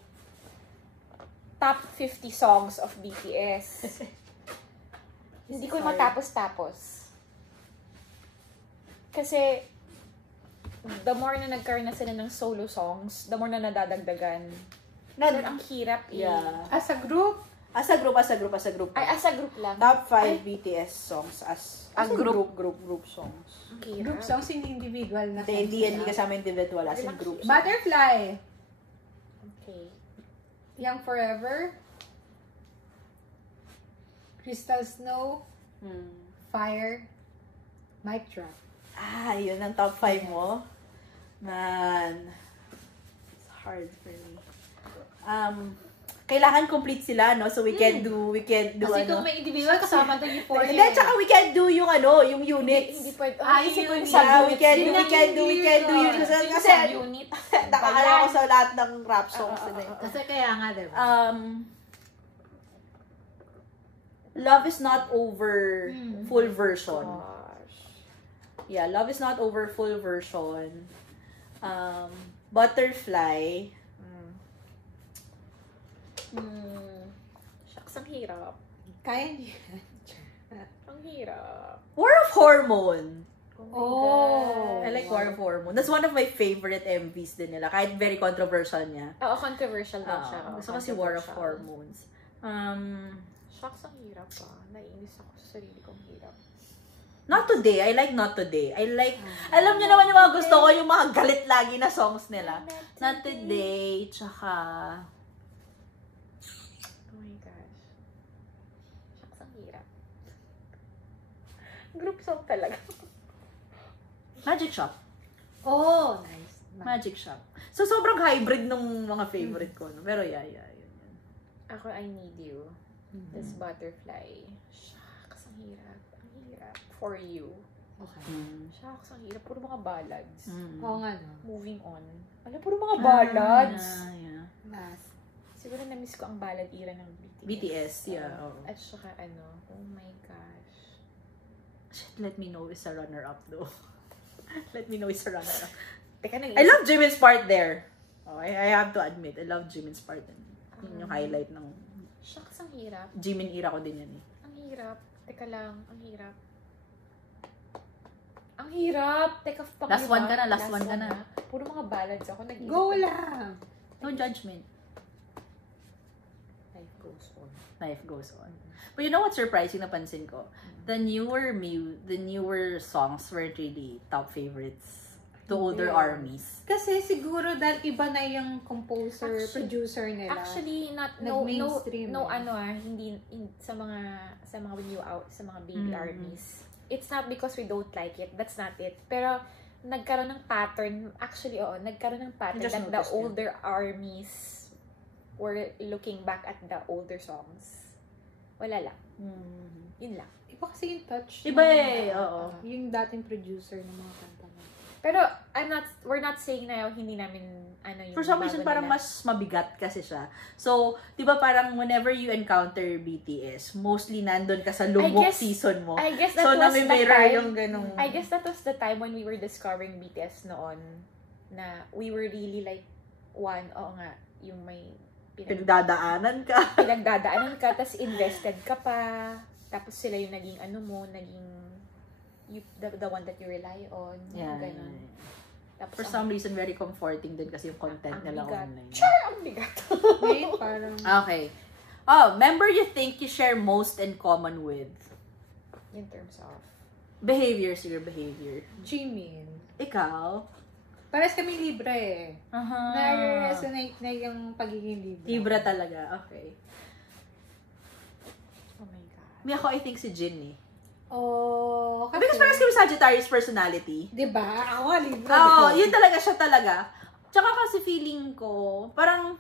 top 50 songs of BTS. Hindi ko matapos-tapos. Kasi, the more na nagkaroon na sila ng solo songs, the more na nadadagdagan. Pero ang hirap Yeah. As a group, As a group. Ay, as a group lang. Top 5 BTS songs as group. group songs. Ang hirap. group songs, individual na songs. Hindi nila. kasama individual as in group songs. Butterfly. Okay. Young Forever. Crystal Snow. Fire. Mic Drop. Yun ang top 5 mo? Man. It's hard for me. Kailangan complete sila, no? So we can do Kasi kung may individual, kasama doon yung 4. Hindi, tsaka we can do yung yung units. Hindi pwede. Isip ko yung Yeah, we can do yun. Kasi Unit. nakakala ko sa lahat ng rap songs nila. Kasi kaya nga, diba? Love is Not Over full version. Gosh. Yeah, Love is Not Over full version. Butterfly. Shucks, ang hirap. Kaya niya. Ang hirap. War of Hormone. Oh. I like War of Hormone. That's one of my favorite MVs din nila. Kahit very controversial niya. Oo, controversial daw siya. Gusto kasi War of Hormones. Shucks, ang hirap pa. Naiinis ako sa sarili kong hirap. Not Today. I like Not Today. I like, alam niyo naman yung mga gusto ko, yung mga galit lagi na songs nila. Not Today, tsaka... Oh my gosh. Shucks, ang hirap. Group song talaga. Magic Shop. Oh, nice. Magic Shop. So, sobrang hybrid nung mga favorite ko. No? Pero yun. Ako, I Need You. This Butterfly. Shucks, ang hirap. Ang hirap. For You. Okay. Shucks, ang hirap. Puro mga ballads. Oo nga, no? Moving On. Alam, puro mga ballads. Yeah. Last. Siguro na-miss ko ang ballad era ng BTS. BTS, yeah. Oh. At saka oh my gosh. Shit, let me know is a runner-up though. Let me know is a runner-up. Teka, I love Jimin's part there. Oh, I have to admit, I love Jimin's part. Yun yung highlight ng Shucks, ang hirap. Jimin era ko din yan eh. Ang hirap. Teka lang, ang hirap. Ang hirap! Teka, Last one ka na, last one ka na. Puro mga ballads ako. Nag-isip Go ko- lang! No judgment. Life goes on. Life goes on. But you know what's surprising napansin ko? The newer songs weren't really top favorites to older Yeah. armies. Kasi siguro dahil iba na yung composer, Actually- producer nila. Actually, Nag-mainstream hindi sa mga when you out, sa mga baby armies. It's not because we don't like it. That's not it. Pero, nagkaroon ng pattern. Actually, nagkaroon ng pattern Just that the noticed it. older armies were looking back at the older songs. Wala lang. Yun lang. Iba kasi yung touch. Iba ng- eh, oo. Yung dating producer ng mga kanta na. Pero, we're not saying na hindi namin, yung For some reason, bago parang nila. mas mabigat kasi siya. So, di ba parang whenever you encounter BTS, mostly nandun ka sa lumok season mo. I guess that So, was the nami-mirror time. yung ganung... I guess that was the time when we were discovering BTS noon na we were really like oo nga, yung may pinagdadaanan ka. pinagdadaanan ka, tapos invested ka pa, tapos sila yung naging the one that you rely on, Yeah. ganun. Tapos For some reason, very comforting din kasi yung content ang nila bigat. online. Ang bigat. Ngayon parang... Okay. Oh, member you think you share most in common with? In terms of Behavior, your behavior. Jimin. Ikaw? Pares kami libre eh. Na-resonate na yung pagiging libre. Libra talaga. Okay. oh my God. May ako, I think si Jin eh. Oh, kasi... Because parang kami Sagittarius personality. Diba? Ako libre. Oo, yun talaga siya talaga. Tsaka kasi feeling ko, parang,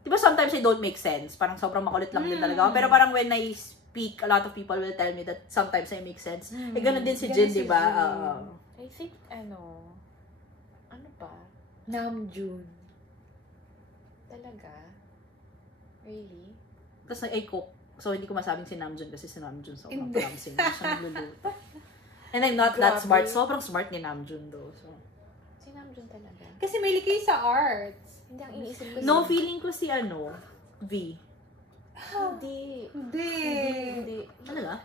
di ba sometimes I don't make sense. Parang sobrang makulit lang din talaga ako. Pero parang when I speak, a lot of people will tell me that sometimes I make sense. Eh, ganun din si Ganun Jin, si di ba? Jin. Oo. I think, ano ba? Namjoon. Talaga? Really? Tapos I cook. So, hindi ko masabing si Namjoon kasi si Namjoon sobrang Hindi. promising. Siya nagluluto. And I'm not that Grabe. smart. Sobrang smart ni Namjoon though. So. Si Namjoon talaga. Kasi may kayo sa arts. Hindi, ang iniisip ko No, feeling ko si V. Hindi. Hindi. Hindi. Talaga?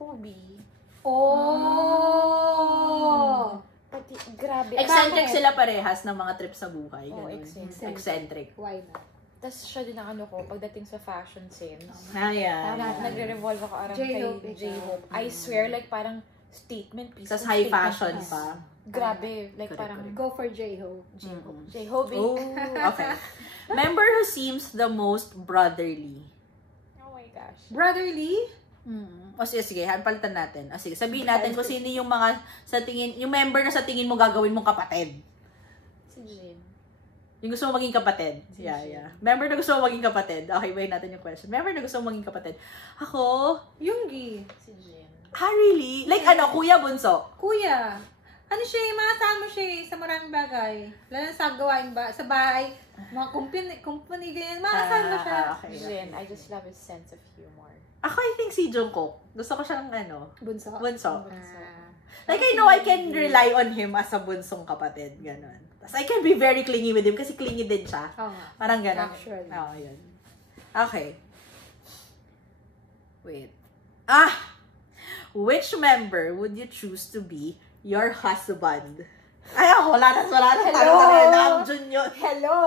Hobby. Oh! Pati, grabe. Eccentric Bakit? sila parehas ng mga trips sa buhay. Oo, ganun. eccentric. Eccentric. Why not? Tapos siya din ang ko, pagdating sa fashion sense. Ayan. Nagre-revolve ako around J-Hope kay ikaw. J-Hope. I swear, like, parang statement piece. Tapos of high statement fashion piece. pa. Grabe. Like, Correct, parang Go for J-Hope. Mm-mm. J-Hope. Oh, okay. Member who seems the most brotherly. Oh my gosh. Brotherly? O sige, palitan natin. O sige, sabihin natin kung sino yung mga sa tingin, yung member na sa tingin mo gagawin mong kapatid. Si Jin. Yung gusto mo maging kapatid. Yeah, yeah. Member na gusto mo maging kapatid. Okay, wait natin yung question. Member na gusto mo maging kapatid. Ako, Yunggi. Si Jin. really? Like ano, kuya bunso? Kuya. Ano siya eh, makasama siya eh, sa maraming bagay. Lalo sa gawain ba, sa bahay, mga company ganyan, makasama siya. Okay. Jin, I just love his sense of humor. Ako, I think si Jungkook. Gusto ko siyang Bunso. bunso. Bunso. Like, I know I can rely on him as a bunsong kapatid. Ganon. Tapos, I can be very clingy with him kasi clingy din siya. Oo nga. Parang ganon. Actually. Oo, yun. Okay. Wait. Which member would you choose to be your husband? Ay, wala na. Tanong Junior. Hello!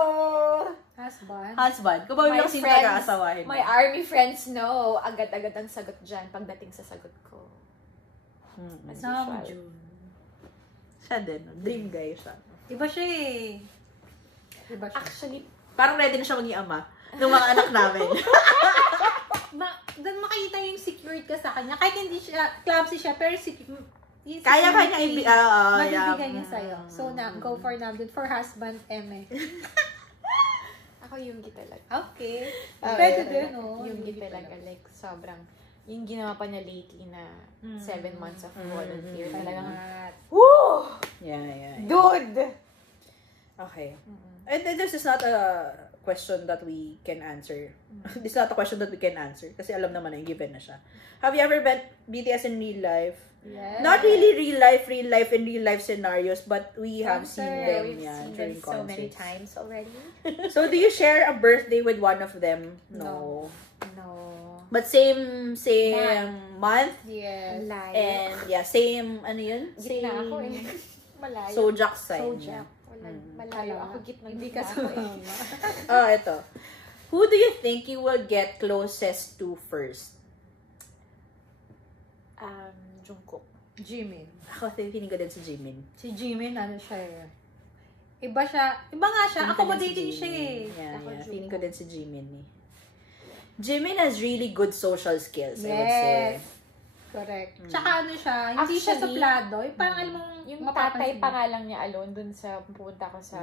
Husband. Kung ba lang sino nag-aasawahin mo? My army friends know. Agad-agad ang sagot dyan pagdating sa sagot ko. As usual. June. Siya din. Dream guy siya. Iba siya eh. Iba siya. Actually, Parang ready na siya maging ama ng mga anak namin. Doon makikita yung secured ka sa kanya. Kahit hindi siya, clumsy siya, pero Kaya niya mabibigay niya sa'yo. So, go for Namjoon. For husband, Eme. ako yung talaga. Okay. Pwede din, no? Yung talaga. Like, sobrang, yung ginawa pa niya lately na 7 months of volunteer. Talagang, woo! Yeah. Dude! Okay. And then this is not a question that we can answer. This is not a question that we can answer. Kasi alam naman na yung given na siya. Have you ever met BTS in real life? Yes. Not really real life scenarios, but we have seen them We've seen them during so many concerts. times already. So, do you share a birthday with one of them? No. But same month? Yes. Malayo. And yeah, same, ano yun? Gitna ako eh. Malayo. Zodiac sign. Zodiac. Malayo ako, gitna. Hindi ka ako eh. sumama. Ito. Who do you think you will get closest to first? Jungkook. Jimin. Ako, feeling ko din si Jimin. Si Jimin, ano siya eh. Iba nga siya. Accommodating siya eh. Yeah. Jungkook. Feeling ko din si Jimin eh. Jimin has really good social skills, I would say. Correct. Tsaka ano siya, hindi siya suplado. Parang alam mong yung tatay pa nga lang niya alone dun sa pupunta ko sa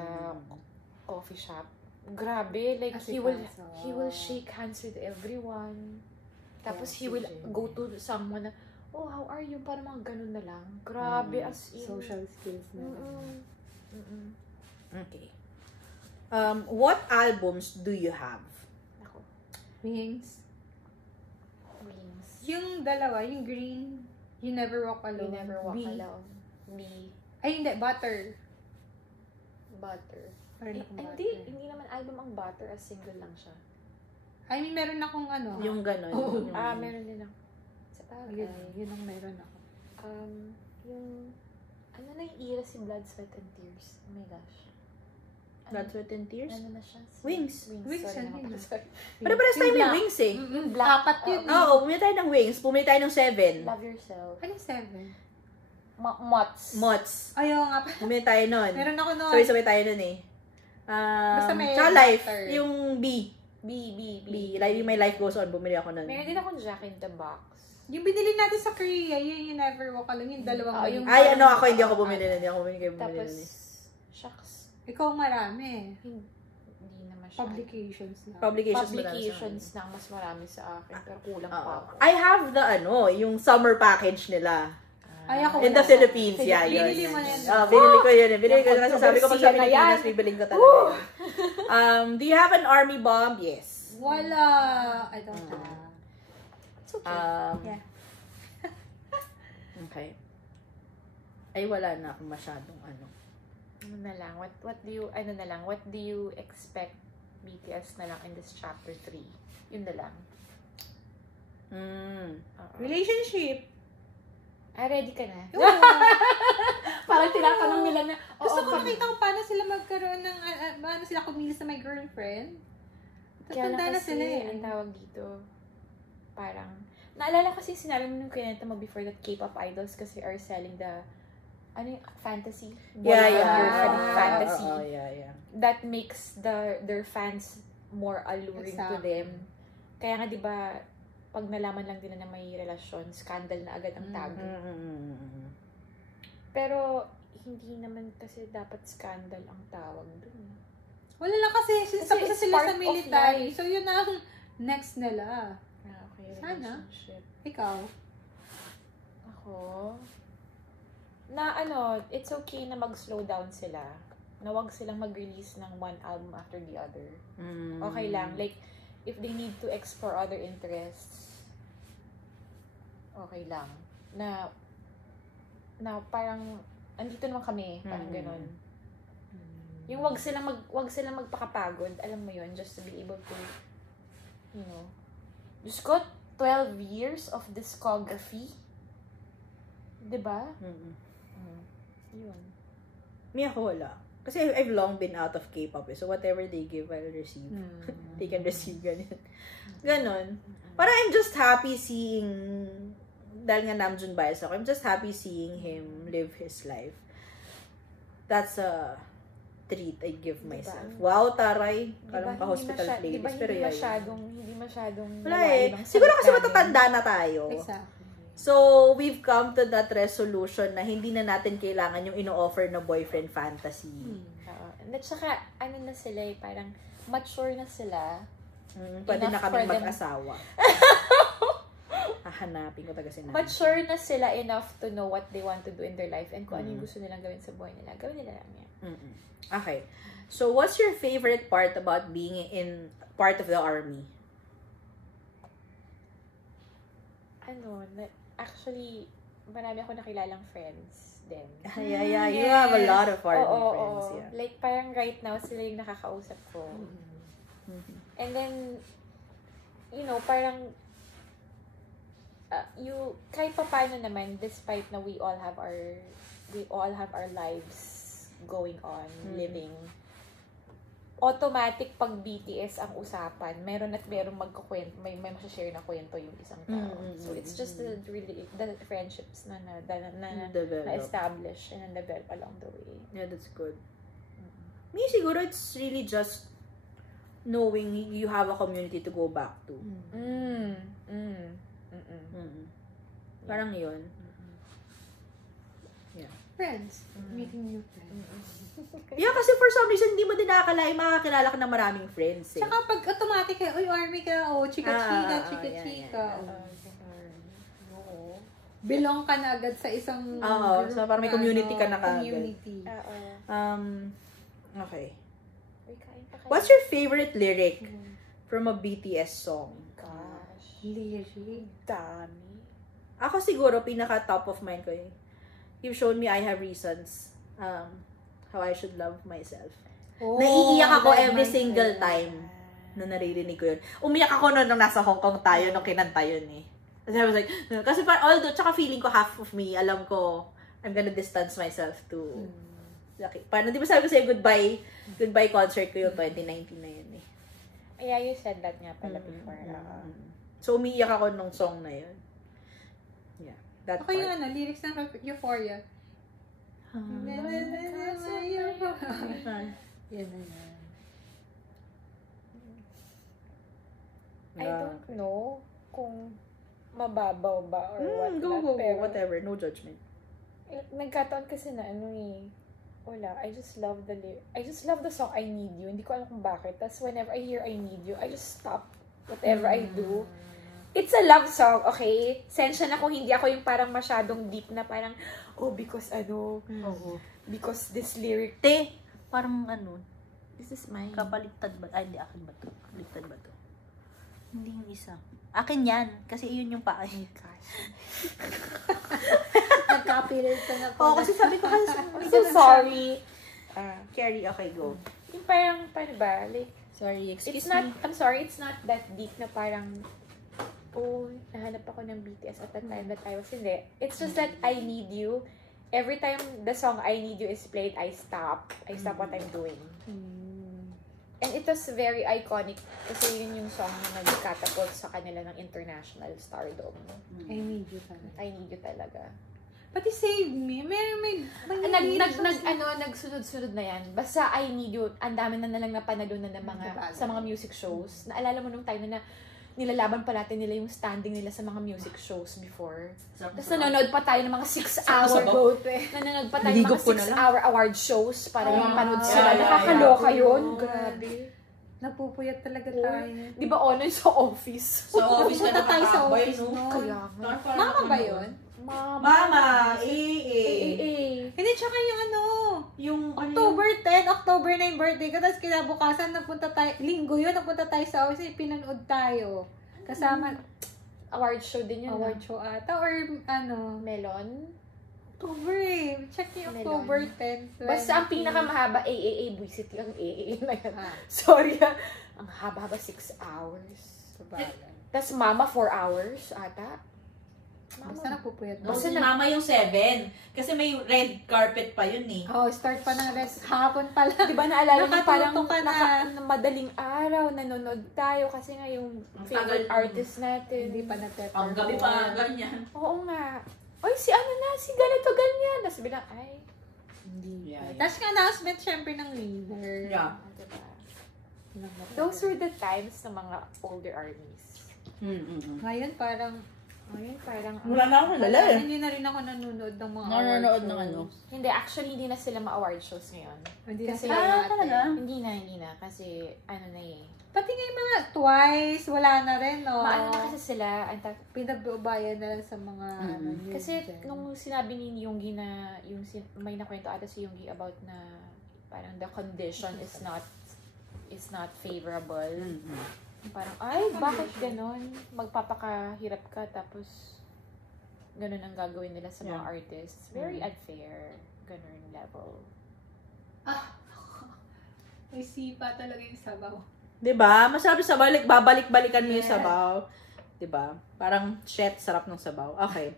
coffee shop. Grabe, like he will shake hands with everyone. Tapos he will go to someone na, oh, how are you? Parang mga ganun na lang. Grabe, as in. social skills na. Okay. What albums do you have? Ako. Wings. Yung dalawa, yung green, You Never Walk Alone. You Never Walk B. Alone. B. Ay, hindi. Butter. Meron akong Butter. Hindi naman album ang Butter, as single lang siya. I mean, meron akong ano. Yung ganun. Oo. Meron din ako. Sa bagay. Yun ang meron ako. Yung, ano na yung era si Blood, Sweat and Tears? Oh my gosh. Blood, Sweat and Tears? Ano na siya? Wings. Wings Sorry yan, naman. Wings. Sorry. Pero pares tayo may Wings eh. Yung black. Apat yun. Oo, bumili tayo ng Wings. Bumili tayo ng 7. Love Yourself. Ano yung 7? Mots. Mots. Ayaw nga pa. Bumili tayo nun. Meron ako nun. Sabay tayo nun eh. Basta may tsaka Life. Butter. Yung B. B. My Life Goes On. Bumili ako nun. Meron din akong Jack in the Box. Yung binili natin sa Korea, yun yung Never Walk Alone, yung dalawang yung Ay, ano ako, hindi ako bumili nun. Hindi ako bumili kayo bumili Tapos, nun eh. shucks. Ikaw marami. Hindi naman siya. Publications na. Publications na mas marami sa akin. Pero kulang pa ako. I have the yung summer package nila. Ay, ako In wala. the Philippines, yeah, yun. Binili mo na yan. Binili ko yun. Binili ko kasi sabi ko pag sa Controversy na Pilipinas, yan. bibiling ko talaga yun. Do you have an army bomb? Yes. Wala. I don't have. It's okay. Yeah. Okay. Ay, wala na akong masyadong ano. Ano na lang, what do you expect BTS na lang in this chapter 3? Yun na lang. Relationship. Ready ka na? Oo. Parang tinatanong nila na, Gusto ko makita kung paano sila magkaroon ng, paano sila kumilos na may girlfriend. Kaya Tatanda lang na kasi, sila eh. ang tawag dito, parang, naalala ko kasi sinabi mo nung kinenta mo before that K-pop idols kasi are selling the, ano yung fantasy? Girlfriend fantasy. Yeah. That makes their fans more alluring to Exactly. them. Kaya nga, di ba, pag nalaman lang nila na may relasyon, scandal na agad ang tag. Pero, hindi naman kasi dapat scandal ang tawag dun. Wala lang kasi, tapos it's sila part sa of military. life. So, yun ang next nila. Okay, Sana. relationship. Ikaw? Ako, it's okay na mag-slow down sila. Na wag silang mag-release ng one album after the other. Okay lang. Like, if they need to explore other interests, okay lang. Na, na parang, andito naman kami, parang ganun. Yung wag silang magpakapagod, alam mo yun, just to be able to, you know, just got 12 years of discography. Diba? Yun. Me ako wala. Kasi I've long been out of K-pop so whatever they give, I'll receive. They can receive ganyan. Ganon. Parang I'm just happy seeing, dahil nga Namjoon bias ako, I'm just happy seeing him live his life. That's a treat I give myself. Diba? Wow, taray. Kalang ka-hospital playlist. Diba Pero hindi masyadong wala eh. Siguro kasi matatanda na tayo. Exactly. So, we've come to that resolution na hindi na natin kailangan yung ino-offer na boyfriend fantasy. And at saka, ano na sila eh, parang mature na sila. Pwede na kami mag-asawa. Hahanapin ko taga sinabi. Mature na sila enough to know what they want to do in their life and kung ano yung gusto nilang gawin sa buhay nila. Gawin nila lang yan. Okay. So, what's your favorite part about being in part of the army? Actually, marami ako nakilalang friends din. Yeah. You have a lot of army friends. Yeah. Like, parang right now, sila yung nakakausap ko. And then, you know, parang, kahit pa paano naman, despite na we all have our lives going on, living, automatic pag BTS ang usapan, meron magkukwento, may share na kwento yung isang tao. So it's just the friendships na establish and develop along the way. Yeah, that's good. Me siguro it's really just knowing you have a community to go back to. Parang yun. Yeah. Friends. Meeting new friends. Yeah, kasi for some reason, hindi mo din nakakalain makakilala ka ng maraming friends eh. Tsaka pag automatic ka, uy, army ka, chika-chika. Belong ka na agad sa isang group. So parang may community ka na kaagad. Community. Okay. What's your favorite lyric from a BTS song? Gosh. Lyric. Dami. Ako siguro, pinaka top of mind ko yun. You've shown me I have reasons how I should love myself. Naiiyak ako every single time na naririnig ko yun. Umiyak ako nung nasa Hong Kong tayo, nung kinanta yun eh. Kasi I was like, kasi although, tsaka feeling ko half of me, alam ko, I'm gonna distance myself to, parang di ba sabi ko sa'yo, goodbye concert ko yung 2019 na yun eh. Yeah, you said that nga pala before. So, umiiyak ako nung song na yun. Yeah. That ako yung lyrics ng Euphoria. I don't know kung mababaw ba or what. Go, whatever. No judgment. Nagkataon kasi na wala. I just love the song I Need You. Hindi ko alam kung bakit. Tapos whenever I hear I Need You, I just stop whatever I do. It's a love song, okay? Sensya na kung hindi ako yung parang masyadong deep na parang, because because this lyric. Parang this is mine. Kapaliktad ba? Ay, hindi, akin ba to? Kapaliktad ba to? Hindi yung isa. Akin yan. Kasi yun yung paa. Nag-copyright ka na po. Kasi sabi ko, I'm so sorry. Carrie, okay, go. Yung parang, paano ba? Like, sorry, excuse me. I'm sorry, it's not that deep na parang, nahanap ako ng BTS at the time that I was hindi. It's just that I Need You. Every time the song I Need You is played, I stop. I stop what I'm doing. And it was very iconic kasi yun yung song na nag-catapult sa kanila ng international stardom. I Need You talaga. I Need You talaga. Pati Save Me, may nagsunod-sunod na yan. Basta I Need You, ang dami na nalang napanalo na ng sa mga music shows. Naalala mo nung time na nilalaban pa natin nila yung standing nila sa mga music shows before. Tapos nanonood pa tayo ng mga 6-hour nanonood pa tayo ng mga 6-hour award shows para mapanood sila. Nakakaloka yun. Grabe. Napupuyat talaga tayo. Di ba online sa office? Sa office ka tayo sa office, no? Kaya nga. Mama ba yun? Mama! Hindi, tsaka yung October 10, October 9 birthday ko, tapos kinabukasan, linggo yun, napunta tayo sa office, pinanood tayo. Kasama, award show din yun. Award show ata, or Melon? October eh. Check yung Melon. October 10, 20. Basta ang pinakamahaba, buisit yung na yan. Ah. Sorry Ang haba-haba, 6 hours. Sabagay. Tapos mama, 4 hours ata. Basta napupuyat. Basta mama yung 7. Kasi may red carpet pa yun eh. Oh, start pa ng rest. Hapon pa lang. Di ba naalala mo parang Nakatuto ka na. madaling araw, nanonood tayo kasi nga yung Ang favorite tagal. artist natin. Hindi pa na-pepper. Ang gabi pa ganyan. Oo nga. Oy, si ano na, si ganito, ganyan. Tapos bilang, ay, hindi. Yeah. Tapos yung announcement syempre ng leader. Yeah. Diba? Those were the times ng mga older armies. Ngayon parang Wala na ako nalala eh. hindi na rin ako nanonood ng mga Nanonood award ng ano. shows. Hindi, actually, hindi na sila ma-award shows ngayon. Hindi na Kasi- sila Ah, talaga? Hindi na. Kasi, ano na eh. Pati nga yung mga twice, wala na rin, no? Maano na kasi sila, Pinagbubayan na lang sa mga ano, news kasi dyan. nung sinabi ni Yoongi na, may nakwento ata si Yoongi about na parang the condition is not favorable. Parang, ay, bakit ganon? Magpapakahirap ka, tapos ganon ang gagawin nila sa mga artists. Very unfair. Ganon level. May sipa talaga yung sabaw. Diba? Masarap yung sabaw. Like, babalik-balikan mo yung sabaw. Diba? Parang, shit, sarap ng sabaw. Okay.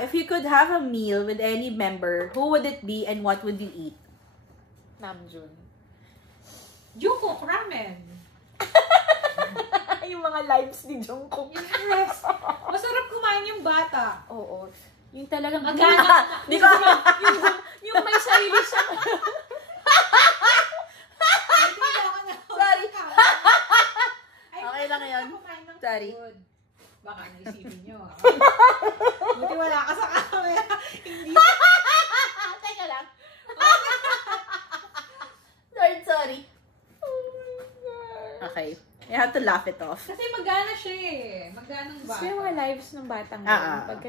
If you could have a meal with any member, who would it be and what would you eat? Namjoon. Jungkook ramen. Yung mga lives ni Jungkook. Yes. Masarap kumain yung bata. Oo. Yung talagang... Agana. Di ko yung may sarili siya. Sorry. Ay, Okay lang yun. kumain ng Sorry. food. Baka naisipin nyo. Buti wala ka sa camera. Hindi. Teka lang. Sorry. Okay. You have to laugh it off. Kasi magana siya eh. Maganang Kasi bata. yung mga lives ng batang yun, pagka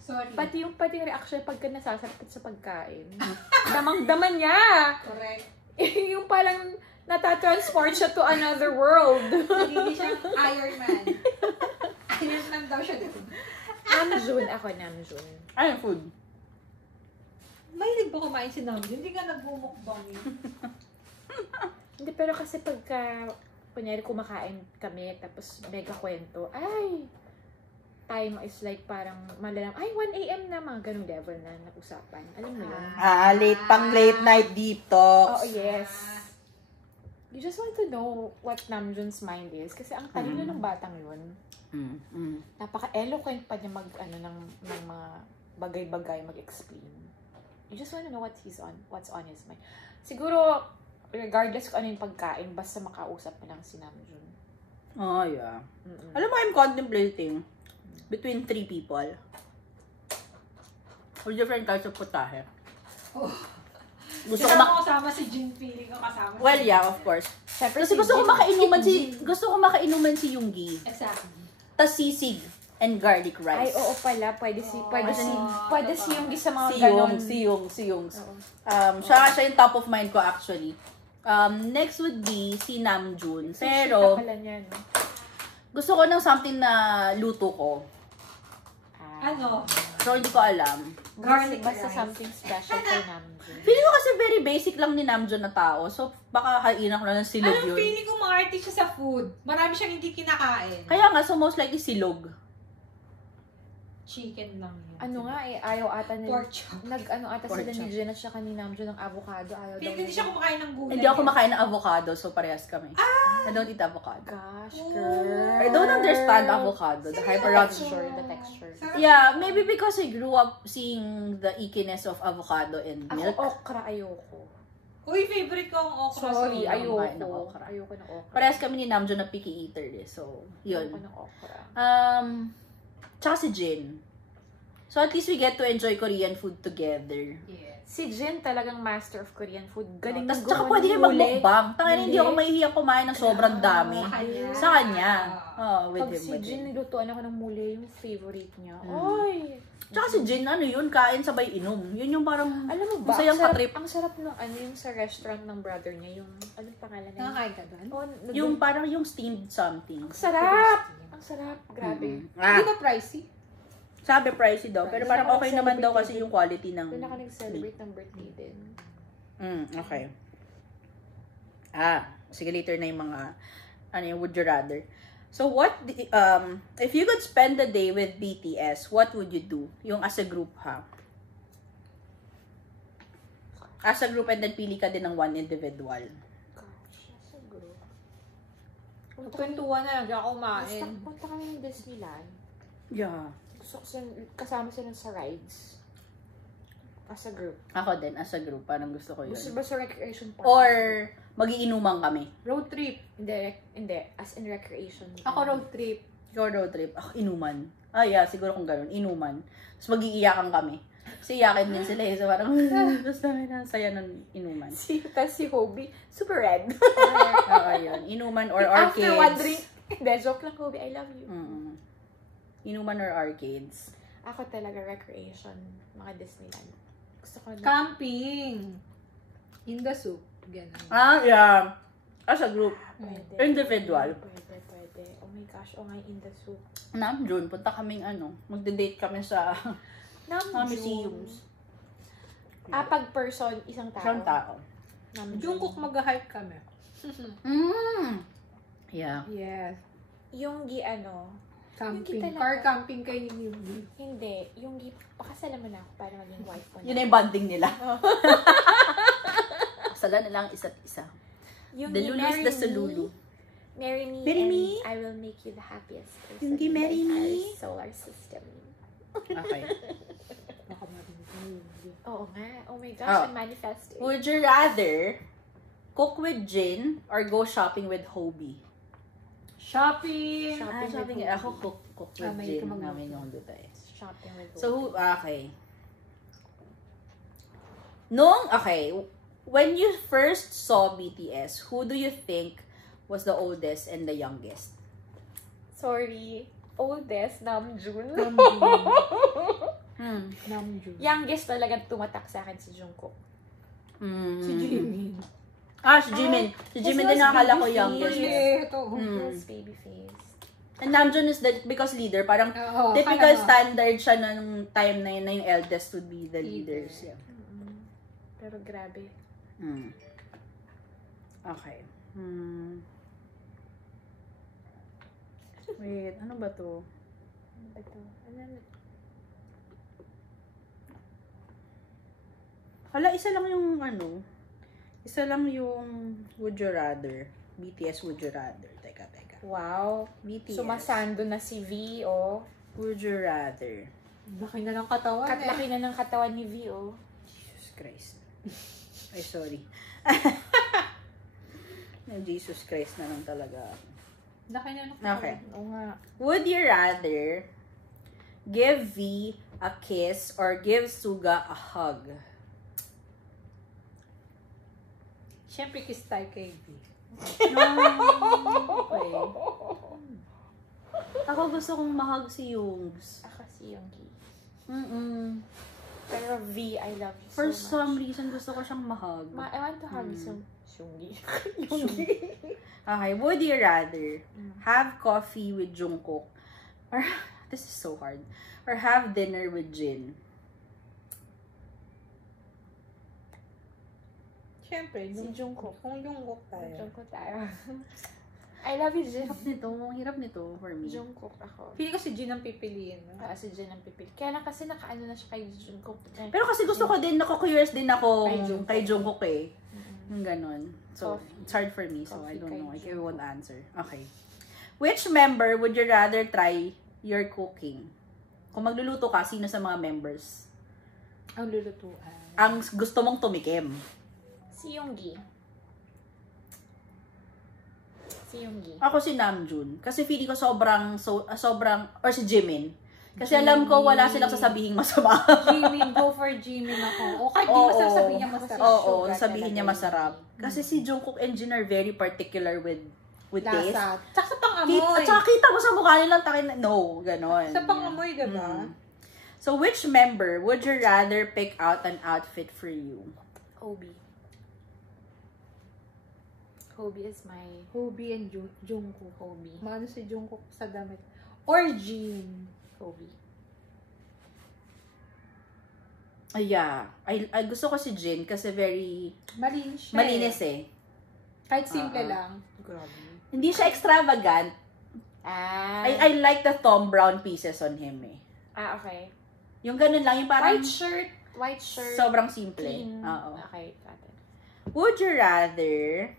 Sorry. pati yung reaction pagka nasasarapit sa pagkain. Damang-daman niya. Correct. Yung parang natatransport siya to another world. Hindi siya Iron Man. Iron Man daw siya dito. Namjoon ako, Namjoon. Ano food? Mahilig ba kumain si Namjoon? Hindi ka nagbumukbang eh. Hindi, pero kasi pagka, kunyari kumakain kami, tapos mega kwento, ay, time is like parang malalang, ay, 1 a.m. na, mga ganung level na usapan. Alam mo yun? Late night deep talks. Oh, yes. You just want to know what Namjoon's mind is. Kasi ang talino ng batang yun, napaka-eloquent pa niya ng mga bagay-bagay, mag-explain. You just want to know what's on his mind. Siguro, regardless kung ano yung pagkain, basta makausap mo lang si Namjoon. Oh, yeah. Alam mo, I'm contemplating between 3 people. Or different kinds of putahe. Oh. Gusto ko kasama si Jin, feeling ko kasama si Well, yeah, of course. Siyempre, Kasi gusto ko makainuman si Yoongi. Exactly. Tas sisig and garlic rice. Ay, oo pala. Pwede si Yoongi sa mga Si Yoongs. Oo. Siya yung top of mind ko actually. Next would be si Namjoon. Pero, Pala niya, no? gusto ko ng something na luto ko. Ano? So, hindi ko alam. Garlic Basta rice. something special kay Namjoon. Feeling ko kasi very basic lang ni Namjoon na tao. So, baka kainan ko na ng silog Anong yun. feeling ko maarte siya sa food? Marami siyang hindi kinakain. Kaya nga, so most likely silog. Chicken lang yun. Ano nga ayaw ata nila. Pork chop. Ata Pork sila ni chop. Jenna siya ni Namjoon ng avocado. Ayaw daw Feeling ko hindi nila. siya kumakain ng gulay. Hindi ako kumakain ng avocado, so parehas kami. I don't eat avocado. Gosh, Oh. girl. I don't understand avocado. The The texture. Yeah, maybe because I grew up seeing the ickiness of avocado and Ako, milk. okra, ayoko. Uy, favorite ko ang okra. Sorry, sa ayaw. kumain ng ayoko. okra. Ayoko ng okra. Parehas kami ni Namjoon na picky eater eh. So, yun. Ayoko ng okra. Tsaka si Jin. So, at least we get to enjoy Korean food together. Yes. Si Jin talagang master of Korean food. Galing Tapos, ng tsaka gumawa pwede ng kayo huli. mag-mukbang. Tangina, hindi Huli. ako mahihiyang kumain ng sobrang dami. Sa kanya. Oh, with Pag him, si with Jin, him. nilutuan ako ng muli, yung favorite niya. Mm. Oy! Tsaka si Jin, ano yun, kain sabay inom. Yun yung parang, Alam mo ba, masayang katrip. ang sarap nung ano yung sa restaurant ng brother niya, yung, anong pangalan niya? Nakakain ka doon? Oh, Yung parang yung steamed something. ang sarap! Ang sarap, grabe. Ah. Hindi ba pricey? Sabi pricey daw, pero parang okay naman daw kasi yung quality ng Doon ako nag-celebrate ng birthday din. Okay. Sige, later na yung mga, would you rather. So, if you could spend the day with BTS, what would you do? Yung as a group, ha? As a group, and then pili ka din ng one individual. Gosh, nasa group. Kwentuhan na lang, ako kumain. Punta kami ng Disneyland. Yeah. Gusto ko kasama sila sa rides. As a group. Ako din, as a group, parang gusto ko yun. Gusto ba sa recreation park? Or, magiinuman kami. Road trip. Hindi. As in recreation. Ako road trip. Ikaw road trip. Inuman. Yeah, siguro kung ganun. Inuman. Tapos mag-iiyakan kami. Kasi iyakin din sila eh. So parang, tapos namin na saya ng inuman. Si Hobie, super red. Oo, yun. Inuman or arcades. After one drink. Hindi, joke lang, Hobie. I love you. Inuman or arcades. Ako talaga recreation. Mga Disneyland. Gusto ko na. Camping. In the soup. Ganun. Yeah. As a group. Pwede. Individual. Pwede. Oh my gosh. Oh, nga in the soup. June, punta kaming magde-date kami sa Namjoon. museums. Pag person, isang tao. Isang tao. Namjoon. Jungkook mag-hype kami. Yeah. Yes. Yung Camping. Yung Car camping kayo ni Yubi. Hindi. Yung pakasala mo na ako para maging wife ko na. Yun na yung bonding nila. Sala na lang isa't isa. Yung The Lulu is the Salulu. Marry me Marry and me? I will make you the happiest person Yung marry in me? our solar system. Okay. Baka marinig ni Yubi. Oo nga. Oh my gosh, Oh. I'm manifesting. Would you rather cook with Jin or go shopping with Hobie? Shopping! Shopping with Ako Hobie. cook with may Jin. tumagod. Namin yung doon tayo. Shopping with So, okay. When you first saw BTS, who do you think was the oldest and the youngest? Sorry. Oldest, Namjoon. Namjoon. Youngest talaga tumatak sa akin si Jungkook. Si Jimin. Si Jimin. Si Jimin din nakakala ko youngest. Ito. Yes, baby face. And Namjoon is because leader. Parang Oo, typical kaya nga. standard siya ng time na yun na yung eldest would be the leaders. Yeah. Pero grabe. Okay. Wait, ano ba to? Ito. Hala, isa lang yung isa lang yung Would You Rather. BTS Would You Rather. Teka. Wow. BTS. Sumasando na si V, oh. Would You Rather. Laki na ng katawan Katlaki na ng katawan ni V, oh. Jesus Christ. Ay, sorry. Jesus Christ na lang talaga. Laki na ng katawan. Okay. Oo nga. Would you rather give V a kiss or give Suga a hug? Siyempre, kiss tayo kay V. Okay. Ako gusto kong mahug si Yoongs. Ako si Yoongi. Pero Pero V, I love you for so much. some reason, gusto ko siyang mahug. I want to hug some Yoongi. Okay, would you rather have coffee with Jungkook or, this is so hard, or have dinner with Jin? Siyempre, Si Jungkook. Kung Jungkook tayo. Jungkook tayo. I love you, Jin. Hirap nito for me. Jungkook ako. Feeling ko si Jin ang pipiliin. No? Si Jin ang pipili. Kaya lang kasi nakaano na siya kay Jungkook. Pero kasi gusto ko din, curious din ako Kay Jungkook. eh. Yung ganon. So, Coffee. it's hard for me, so I Coffee don't kay know. I Jungkook. won't answer. Okay. Which member would you rather try your cooking? Kung magluluto ka, sino sa mga members Ang lulutuan. ang gusto mong tumikim? Si Yoongi. Ako si Namjoon. Kasi feeling ko sobrang, or si Jimin. Kasi alam ko wala silang sasabihing masama. Jimin, go for Jimin ako. O kahit di mo sasabihin niya masarap. Oo, Sugar sabihin niya talaga masarap. Kasi si Jungkook and Jin are very particular with taste. Lasa. Tsaka sa pangamoy. At saka kita mo sa mukha nilang ganon. Sa pangamoy, diba? So, which member would you rather pick out an outfit for you? Hobie. Hobie is my Hobie and Jungkook. Hobie. Maano si Jungkook sa damit. Or Jin. Hobie. Yeah. I gusto ko si Jin kasi very Malinis siya. malinis eh. Kahit simple lang. Grabe. Hindi siya extravagant. Ah. I like the Thom Browne pieces on him eh. Okay. Yung ganun lang, yung parang White shirt. sobrang simple. Clean. Oo. Okay, got it. Would you rather,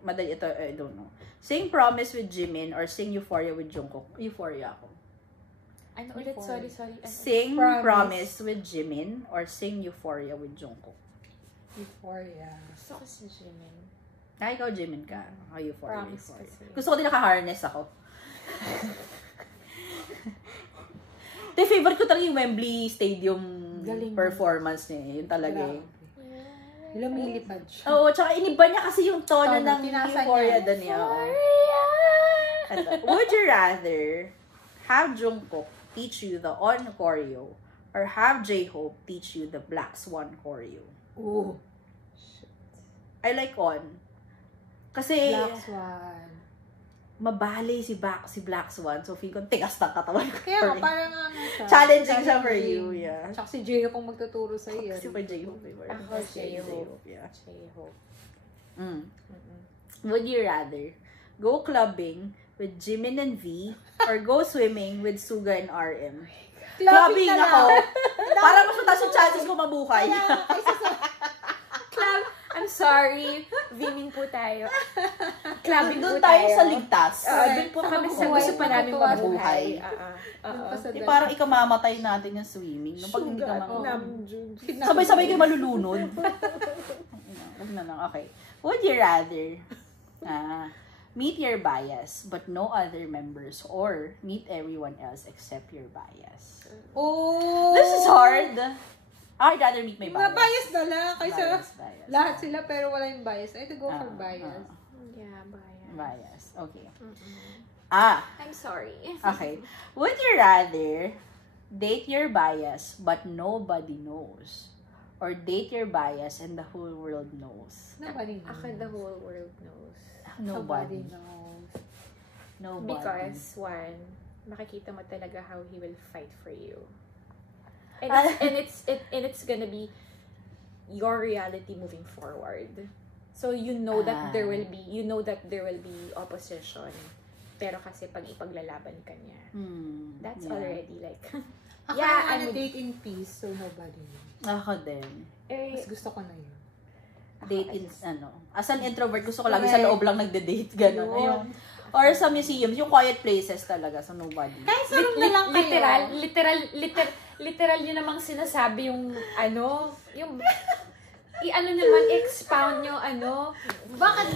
madali ito, I don't know. Sing Promise with Jimin or sing Euphoria with Jungkook? Euphoria ako. Ano ulit? Sorry. Sing Promise. Promise with Jimin or sing Euphoria with Jungkook? Euphoria. Gusto ko si Jimin. Ikaw Jimin ka. Ako Euphoria. Promise Euphoria. kasi. Gusto ko din naka-harness ako. The favorite ko talaga yung Wembley Stadium Galing. performance niya. Yun talaga eh. Lumilipad siya. Oo, tsaka iniba niya kasi yung tono Tono, ng tinasa Euphoria niya. doon niya. Ito. Would you rather have Jungkook teach you the On choreo or have J-Hope teach you the Black Swan choreo? Ooh. I like On. Kasi Black Swan. mabali si Black Swan. So, feel ko tigas ng katawan ko. Kaya for nga, it. parang ano siya. Challenging siya for you, yeah. Tsaka si Jay kung magtuturo sa iyo. Kasi pa J-Hope. Ako, J-Hope. Yeah. J-Hope. Would you rather go clubbing with Jimin and V or go swimming with Suga and RM? Clubbing na ako. lang. Para mas mataas yung chances ko mabuhay. Club, I'm sorry. Viming po tayo. Clubbing Doon po tayo tayo. sa ligtas. Doon po kami sa gusto pa namin mabuhay. Doon pa sa Di parang ikamamatay natin yung swimming. Nung pag hindi ka Oo. sabay-sabay kayo malulunod. Huwag na lang. Okay. Would you rather meet your bias but no other members or meet everyone else except your bias? Oh! This is hard. I'd rather meet my bias. Bias na lang. Kaysa Bias. lahat sila pero wala yung bias. I have to go for bias. Yeah, bias. Bias. Okay. Mm-mm. I'm sorry. okay. Would you rather date your bias but nobody knows? Or date your bias and the whole world knows? Nobody knows. Ako, the whole world knows. Nobody. knows. Nobody. Because, one, makikita mo talaga how he will fight for you. And it's gonna be your reality moving forward. So you know that there will be opposition. Pero kasi pag ipaglalaban ka niya, that's already like Ako Yeah, I'm date in peace, so nobody knows. Ako din. Mas gusto ko na yun. Date in, as an introvert, gusto ko lagi sa loob lang nagde-date, gano'n. Ayun. Or sa museums, yung quiet places talaga, so nobody. Kahit sa room na lang kayo. literal yun namang sinasabi yung yung expound nyo Bakit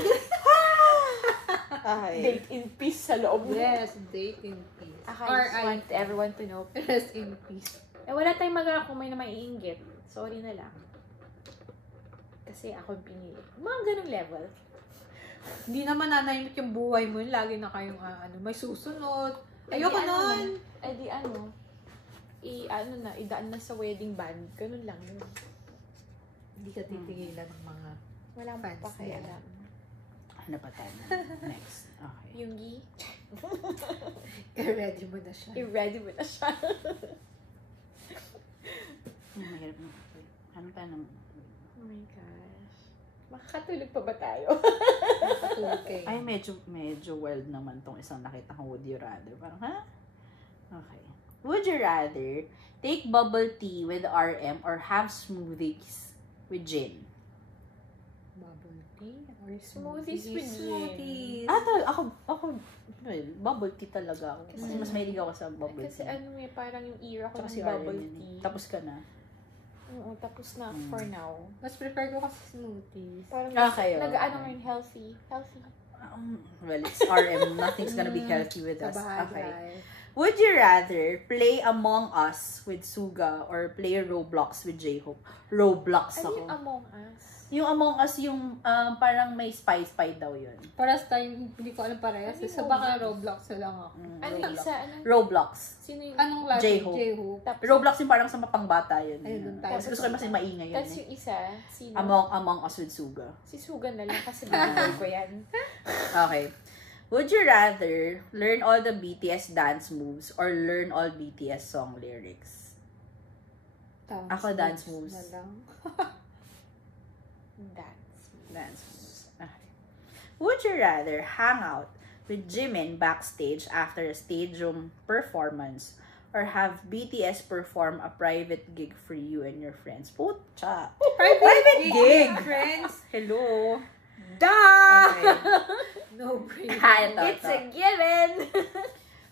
date in peace sa loob. Yes, date in peace. I just want everyone to know. Rest in peace. Wala tayong magagawa kung may na maiinggit. Sorry na lang. Kasi ako pinili. Mga ganung level. Hindi naman nanahimik yung buhay mo. Lagi na kayong may susunod. Ayoko nun. Idaan na sa wedding band. Ganun lang yun. Hindi ka titigilan ng mga Wala mo fans pa kaya nila. alam. Ano pa tayo? Next. Okay. Yung ready mo na siya. i-ready mo na siya. Mahirap na. Ano pa naman? Oh my gosh. Makakatulog pa ba tayo? Nakatulog kayo. Ay, medyo wild naman tong isang nakita kong would you rather. Parang, ha? Okay. Would you rather take bubble tea with RM or have smoothies with gin? Bubble tea or Smoothies with gin. Smoothies. Ako, well, bubble tea talaga ako. Kasi mas mahilig ako sa bubble Kasi tea. parang yung era ko Tsaka ng si bubble RM yun. tea. Tapos ka na. Oo, tapos na for now. Mas prefer ko kasi smoothies. Parang Okay, nag-ano okay. ngayon, healthy. Healthy. Well, it's RM. Nothing's gonna be healthy with us. Kabahagay. Okay. Would you rather play Among Us with Suga or play Roblox with J-Hope? Roblox Ano ako. yung Among Us? Yung Among Us, yung parang may spy daw yun. Paras time, hindi ko alam parehas. Ano So yung baka Roblox? Roblox na lang ako. Ano yung isa? Roblox. Sino yung... Anong klase? J-Hope. J-Hope. Tapos, Roblox yung parang sa mapangbata yun. Ayun, doon tayo. Tapos gusto ko mas maingay yun. tapos yung isa, sino? Among Us with Suga. Si Sugan na lang kasi binigay ko yan. Okay. Would you rather learn all the BTS dance moves or learn all BTS song lyrics? Ako, dance moves. Na lang. Dance moves. Okay. Would you rather hang out with Jimin backstage after a stadium performance or have BTS perform a private gig for you and your friends? Pucha! Private gig. Friends. Hello! Duh! Okay. No brainer. It's a given!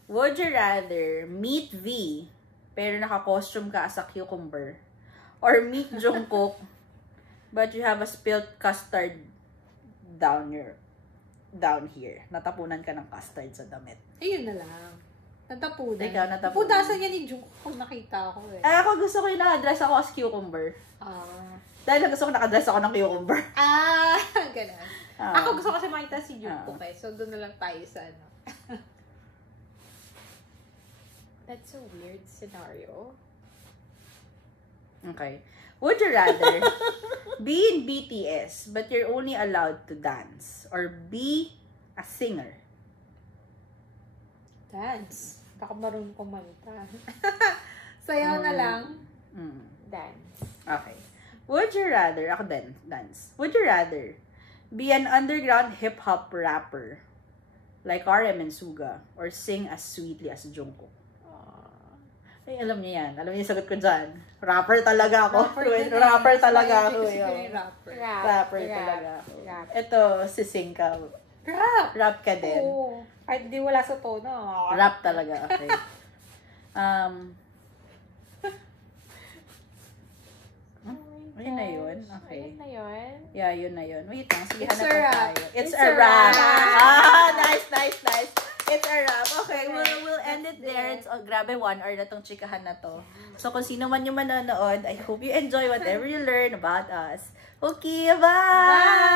Would you rather meet V pero naka-costume ka as a cucumber or meet Jungkook but you have a spilled custard down here. Natapunan ka ng custard sa damit. Ayun na lang. Natapunan. Ikaw, natapunan. Pudasan yan ni Jungkook kung nakita ko eh. Ay, ako gusto ko yung nakadress ako as cucumber. Dahil gusto ko nakadress ako ng cucumber. Ganun. Ah. Ako gusto kasi makita si Jungkook eh. So, doon na lang tayo sa ano. That's a weird scenario. Okay. Would you rather be in BTS but you're only allowed to dance or be a singer? Dance. Baka marunong kumanta. Sayaw na lang. Dance. Okay. Would you rather, ako din, dance. Would you rather be an underground hip-hop rapper like RM and Suga or sing as sweetly as Jungkook? Ay, alam niya yan. Alam niya yung sagot ko dyan. Rapper talaga ako. Rapper talaga ako. Rapper talaga ako. Ito, si Sing ka. Rap! Rap ka din. Oo. Kahit di wala sa tono. Rap talaga. Okay. Yun na yun. Okay. Yun na yun. Yeah, yun na yun. Wait lang. Sige, It's hanap a na wrap. tayo. It's It's a a wrap. wrap. Nice. It's a wrap. Okay, we'll end it there. It's, grabe, 1 hour na tong chikahan na to. So, kung sino man yung manonood, I hope you enjoy whatever you learn about us. Okay, bye!